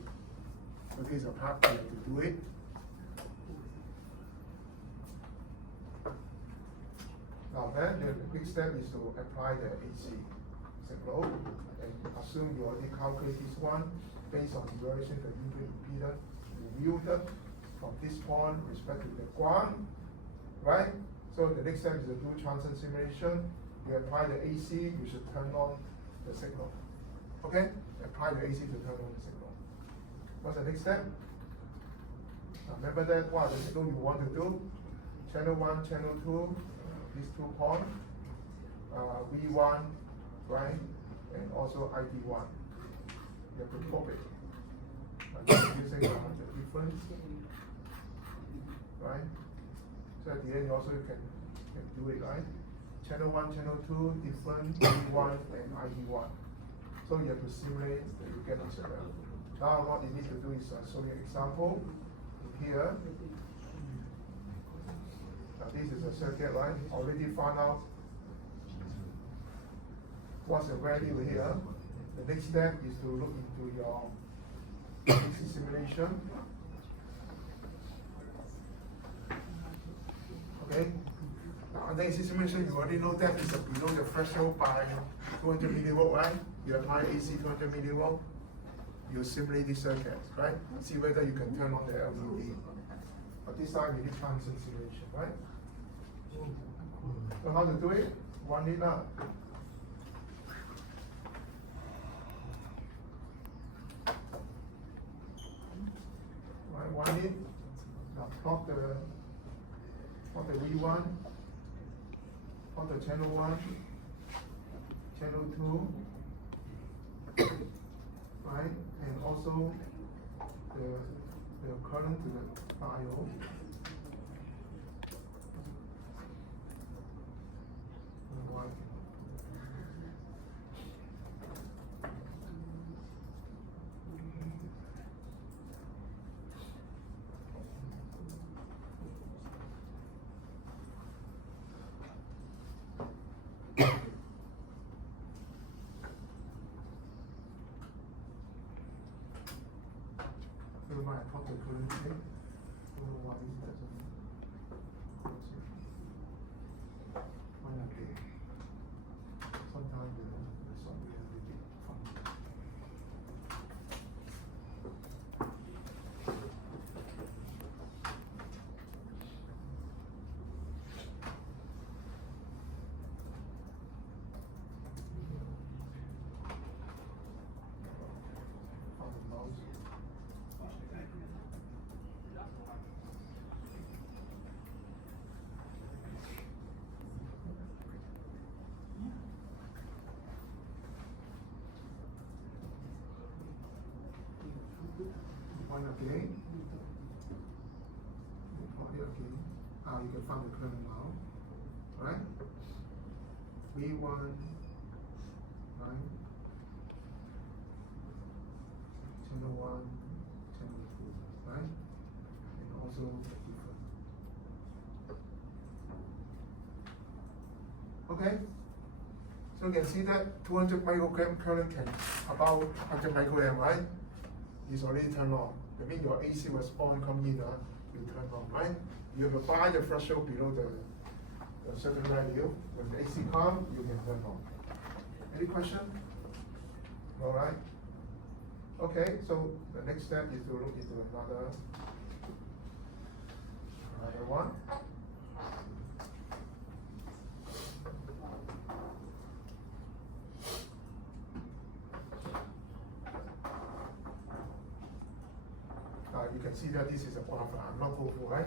So this is a part you have to do it. Now then the next step is to apply the AC signal, and assume you already calculate this one based on the relation to input impedance reviewed from this point respect to the ground, right? So the next step is to do transient simulation. You apply the AC, you should turn on the signal. Okay? Apply the AC to turn on the signal. What's the next step? Now remember that what the signal you want to do? Channel 1, channel 2, these 2 points, V1, right? And also ID1. You have to probe it. Using the difference. Right? So at the end also you can do it, right? Channel 1, channel 2, different V1 and ID1. So you have to simulate that you get this value. Now what you need to do is show you an example here. Now this is a circuit, right? Already found out what's the value here. The next step is to look into your AC simulation. Okay? Now, under AC simulation, you already know that is below the threshold by 200 millivolt, right? You apply AC 200 millivolt, you simulate this circuit, right? See whether you can turn on the LED. But this time you need transient simulation, right? So how to do it? One lead up. Right, one lead. Now plot the V1, plot the channel 1, channel 2, right? And also the current to the diode. My project couldn't take. What is that? Why not take? Sometimes the software will be fun. One again. Again. You can find the current now. Right? V1, right? Channel 1, channel 2, right? And also the different. Okay? So you can see that 200 microgram current can about 100 microamp, right? It's already turned on. That means your AC was on, come in, you turn on, right? You have to buy the threshold below the certain value. When the AC comes, you can turn on. Any question? All right. Okay, so the next step is to look into another one. You can see that this is a qualifier, not full, right?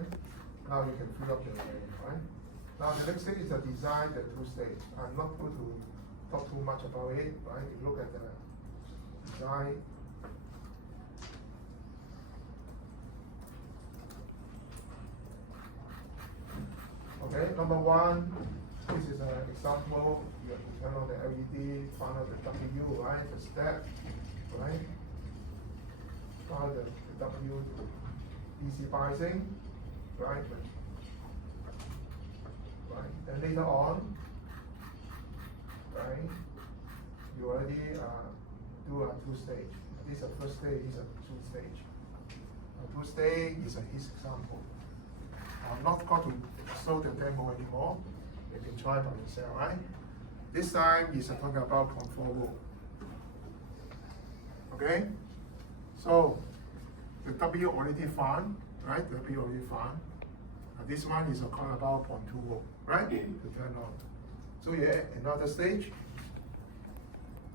Now you can fill up the area, right? Now the next stage is the design, the two stage. I'm not going to talk too much about it, right? You look at the design. Okay, number one, this is an example. You have to turn on the LED, find out the W, right? The step, right? Find the W to DC biasing, right? Right. Then later on, right? You already do a two-stage. This is a first stage. This is a two-stage. A two-stage is his example. I'm not going to show the demo anymore. You can try by yourself, right? This time is talking about 0.4 volt. Okay? So the W already found, right? The W already found. This one is talking about 0.2 volt, right? To turn on. So you add another stage.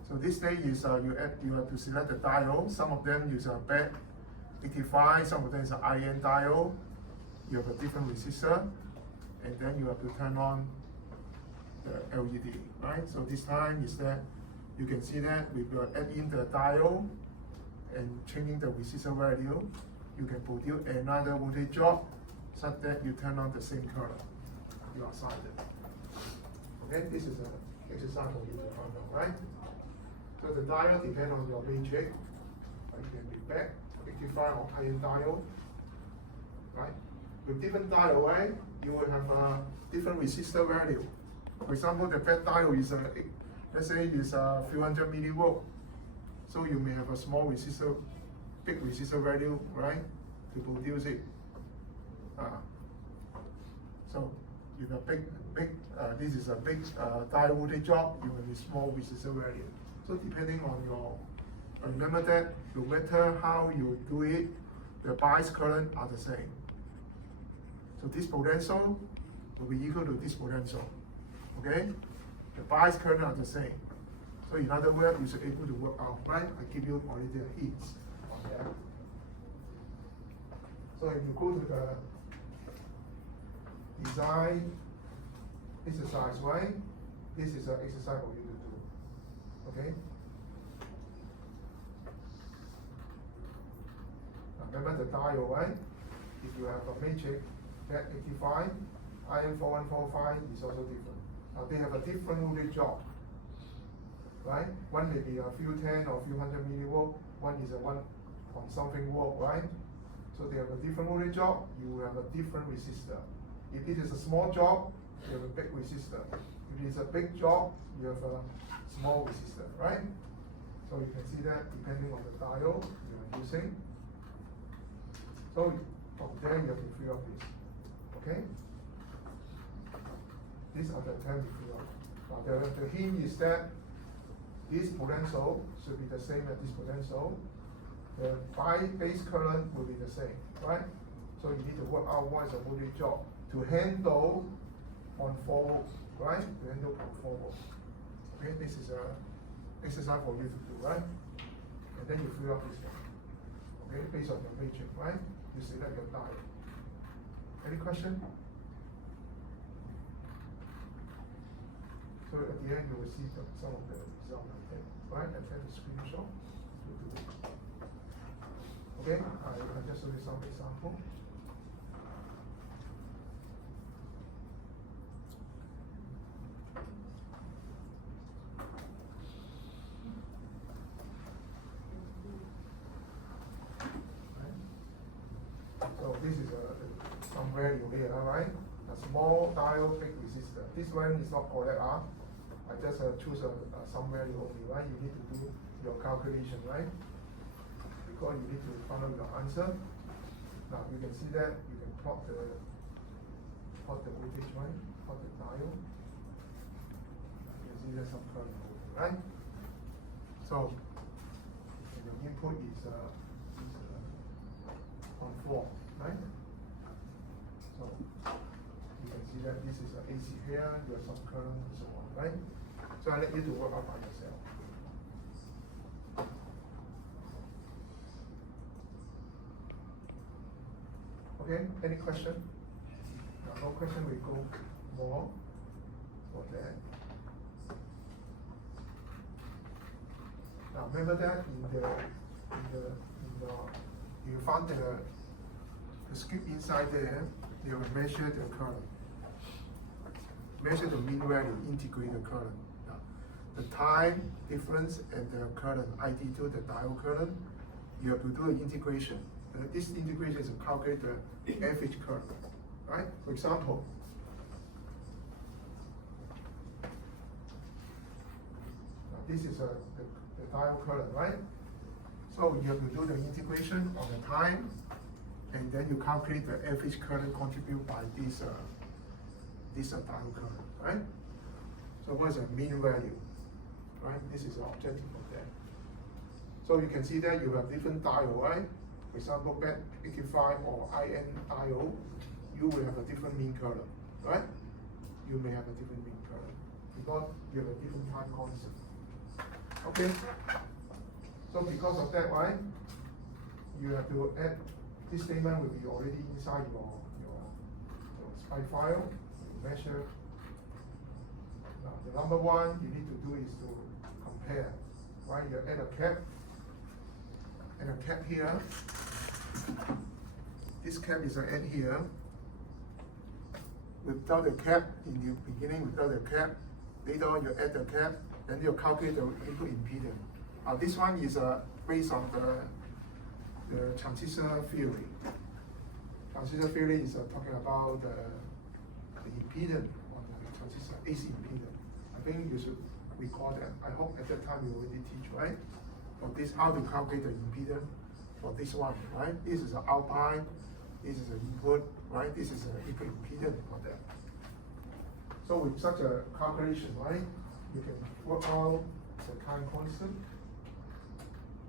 So this stage is you have to select the diode. Some of them use a BAT 85, some of them is an IN diode. You have a different resistor, and then you have to turn on the LED, right? So this time is that you can see that we will add in the diode and changing the resistor value, you can produce another voltage drop such that you turn on the same current you assigned it. Okay, this is an exercise for you to handle, right? So the diode depends on your matrix. You can be BAT 85 or IN diode, right? With different diode, right, you will have a different resistor value. For example, the BAT diode is let's say is a few hundred millivolt. So you may have a small resistor, big resistor value, right, to produce it. So if a big, this is a big diode voltage drop, you have a small resistor value. So depending on your, remember that no matter how you do it, the bias current are the same. So this potential will be equal to this potential, okay? The bias current are the same. So in other words, you should be able to work out, right? I give you already the hints on that. So if you go to the design exercise, right? This is an exercise for you to do, okay? Now remember the diode, right? If you have a matrix, BAT 85, IN 4145 is also different. Now they have a different voltage drop, right? One may be a few 10 or a few hundred millivolt, one is a 1 point something volt, right? So they have a different voltage drop, you have a different resistor. If it is a small drop, you have a big resistor. If it is a big drop, you have a small resistor, right? So you can see that depending on the diode you are using. So from there you have to fill up this. Okay? These are the terms you fill up. The hint is that this potential should be the same as this potential. The base current will be the same, right? So you need to work out what is the voltage drop to handle on 4 volts, right? To handle on 4 volts. Okay, this is a exercise for you to do, right? And then you fill up this one. Okay, based on your matrix, right? You select your diode. Any question? So at the end you will see some of the result like that, right? And then the screenshot. Okay, I just show you some example. Right. So this is some value here, right? a small diode big resistor. This one is not correct. I just choose some value only, right? You need to do your calculation, right? Because you need to find out your answer. Now you can see that you can plot the voltage, right? Plot the diode. You can see there's some current moving, right? So your input is on 4, right? So you can see that this is AC here, you have some current and so on, right? So I let you to work out by yourself. Okay, any question? No question, we go more for that. Now remember that you found the script inside there, you will measure the current. Measure the mean value, integrate the current. Now, the time difference and the current, ID2, the diode current, you have to do an integration. This integration is to calculate the average current, right? For example, this is the diode current, right? So you have to do the integration on the time, and then you calculate the average current contributed by this diode current, right? So what's the mean value, right? This is the objective of that. So you can see that you have different diode, right? For example, BAT85 or IN diode, you will have a different mean current, right? You may have a different mean current because you have a different time constant. Okay. So because of that, right, you have to add, this statement will be already inside your SPI file. You measure. Now, the number one you need to do is to compare, right? You add a cap, and a cap here. This cap is an add here. Without the cap, in the beginning, without the cap, later on you add the cap, then you calculate the input impedance. This one is based on the transistor theory. Transistor theory is talking about the impedance on the transistor, AC impedance. I think you should recall that. I hope at that time you already teach, right? For this, how to calculate the impedance for this one, right? This is the output, this is the input, right? This is the input impedance for that. So with such a calculation, right, you can work out the time constant,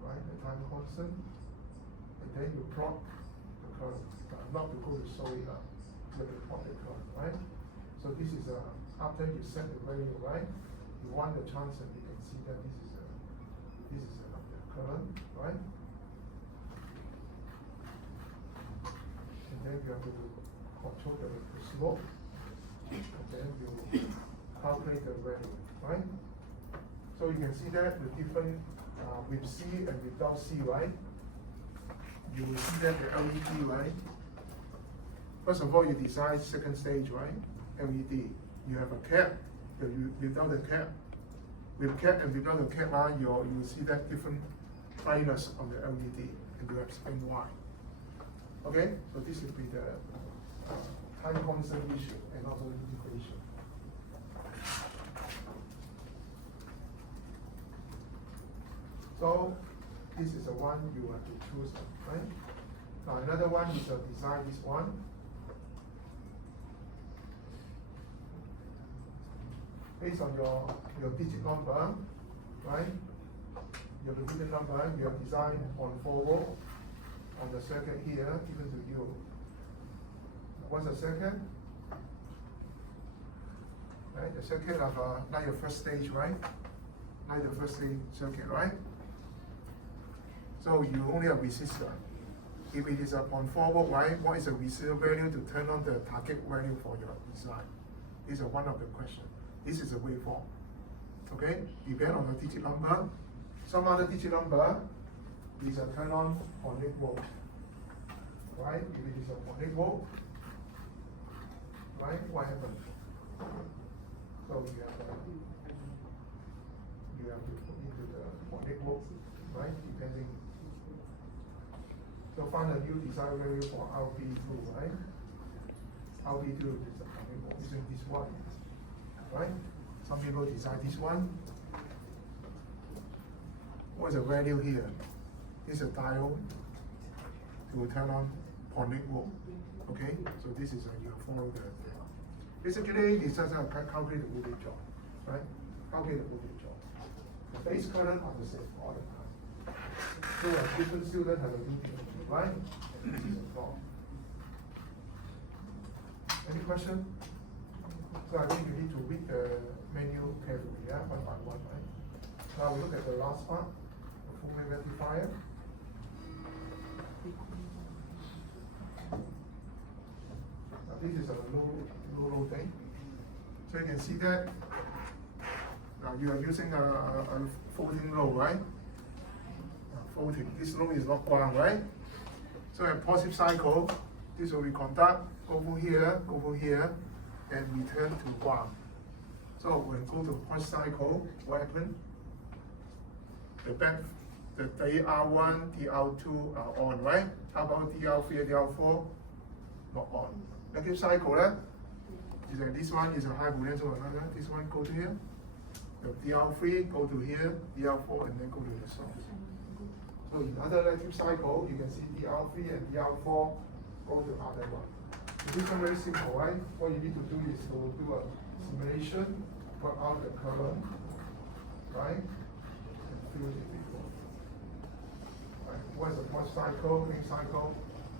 right? The time constant, and then you plot the current. Not to go to solid, but to plot the current, right? So this is after you set the value, right? You want the chance, and you can see that this is the current, right? And then you have to control the slope, and then you calculate the value, right? So you can see that the different with C and without C, right? You will see that the LED, right? First of all, you design second stage, right? LED. You have a cap, without the cap. With cap and without the cap, you will see that different brightness on the LED, and you explain why. Okay, so this will be the time constant issue and also integration. So this is the one you have to choose, right? Now another one is design this one. Based on your digit number, right? Your digit number, you have designed on 4 volt on the circuit here given to you. What's the circuit? Right? The circuit of like your first stage, right? Like the first stage circuit, right? So you only have resistor. If it is a 0.4 volt, right? What is the resistor value to turn on the target value for your design? This is one of the questions. This is a waveform. Okay? Depend on the digit number. Some other digit number is a turn on 0.8 volt. Right? If it is a 0.8 volt, right? What happens? So you have to put into the 0.8 volt, right? Depending. So find a new design value for RB2, right? RB2 is using this one, right? Some people design this one. What is the value here? This is a diode to turn on Ponic mode. Okay, so this is you follow the. Basically, it's just a calculate the voltage drop, right? Calculate the voltage drop. The base current are the same all the time. So a different student have a different, right? This is a problem. Any question? So I think you need to read the menu carefully, yeah, one by one, right? Now we look at the last part, the full wave rectifier. Now this is a low thing. So you can see that now you are using a floating low, right? Floating. This low is not ground, right? So a positive cycle, this will be conduct over here, and return to ground. So when we go to positive cycle, what happens? The DR1, DR2 are on, right? How about DR3 and DR4? Not on. Negative cycle, is that this one is a high potential, this one go to here. The DR3 go to here, DR4, and then go to the source. So in other negative cycle, you can see DR3 and DR4 go to other one. So this one very simple, right? What you need to do is to do a simulation, work out the current, right? And fill it before. Right? What is the first cycle, main cycle?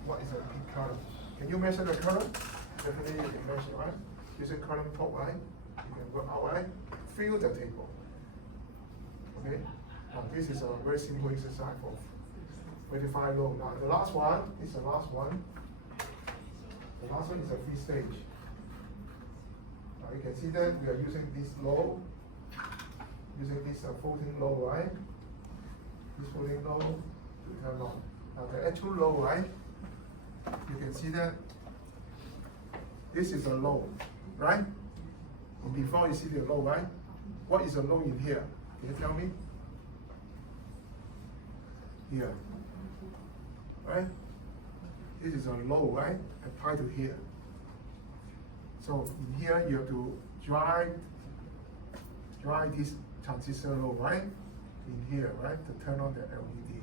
What is the peak current? Can you measure the current? Definitely you can measure, right? Using current probe, right? You can work out, right? Fill the table. Okay? Now this is a very simple exercise for verify load. Now the last one is the last one. The last one is a free stage. Now you can see that we are using this load, using this floating load, right? This floating load to turn on. Now the actual load, right? You can see that this is a load, right? And before you see the load, right? What is the load in here? Can you tell me? Here, right? This is a load, right? Apply to here. So in here you have to drive this transistor load, right? In here, right? To turn on the LED.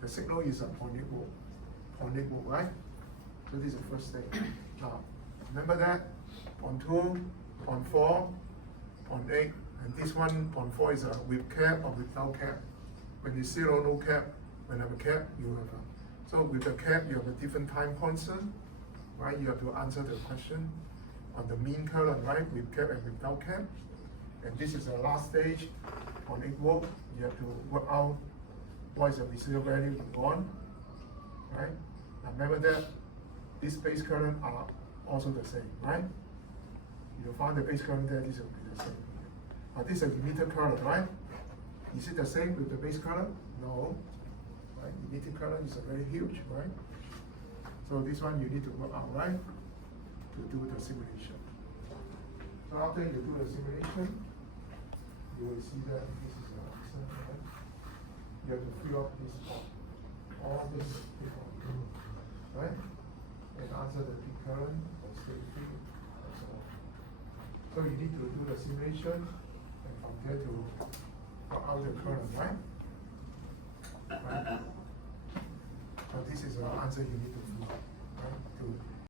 The signal is a Ponic mode, right? So this is the first thing. Now, remember that point 2, point 4, point 8, and this one, point 4 is a with cap or without cap. When you zero, no cap. When you have a cap, you have a. So with the cap, you have a different time constant, right? You have to answer the question on the mean current, right? With cap and without cap. And this is the last stage on 8 volt. You have to work out what is the residual value in 1, right? Now remember that these base current are also the same, right? You find the base current there, this will be the same. Now this is a emitter current, right? Is it the same with the base current? No. Right? Emitter current is very huge, right? So this one you need to work out, right? To do the simulation. So after you do the simulation, you will see that this is an answer, right? You have to fill up this part, all this people, right? And answer the peak current or state field, and so on. So you need to do the simulation and from there to work out the current, right? Right? So this is the answer you need to fill up.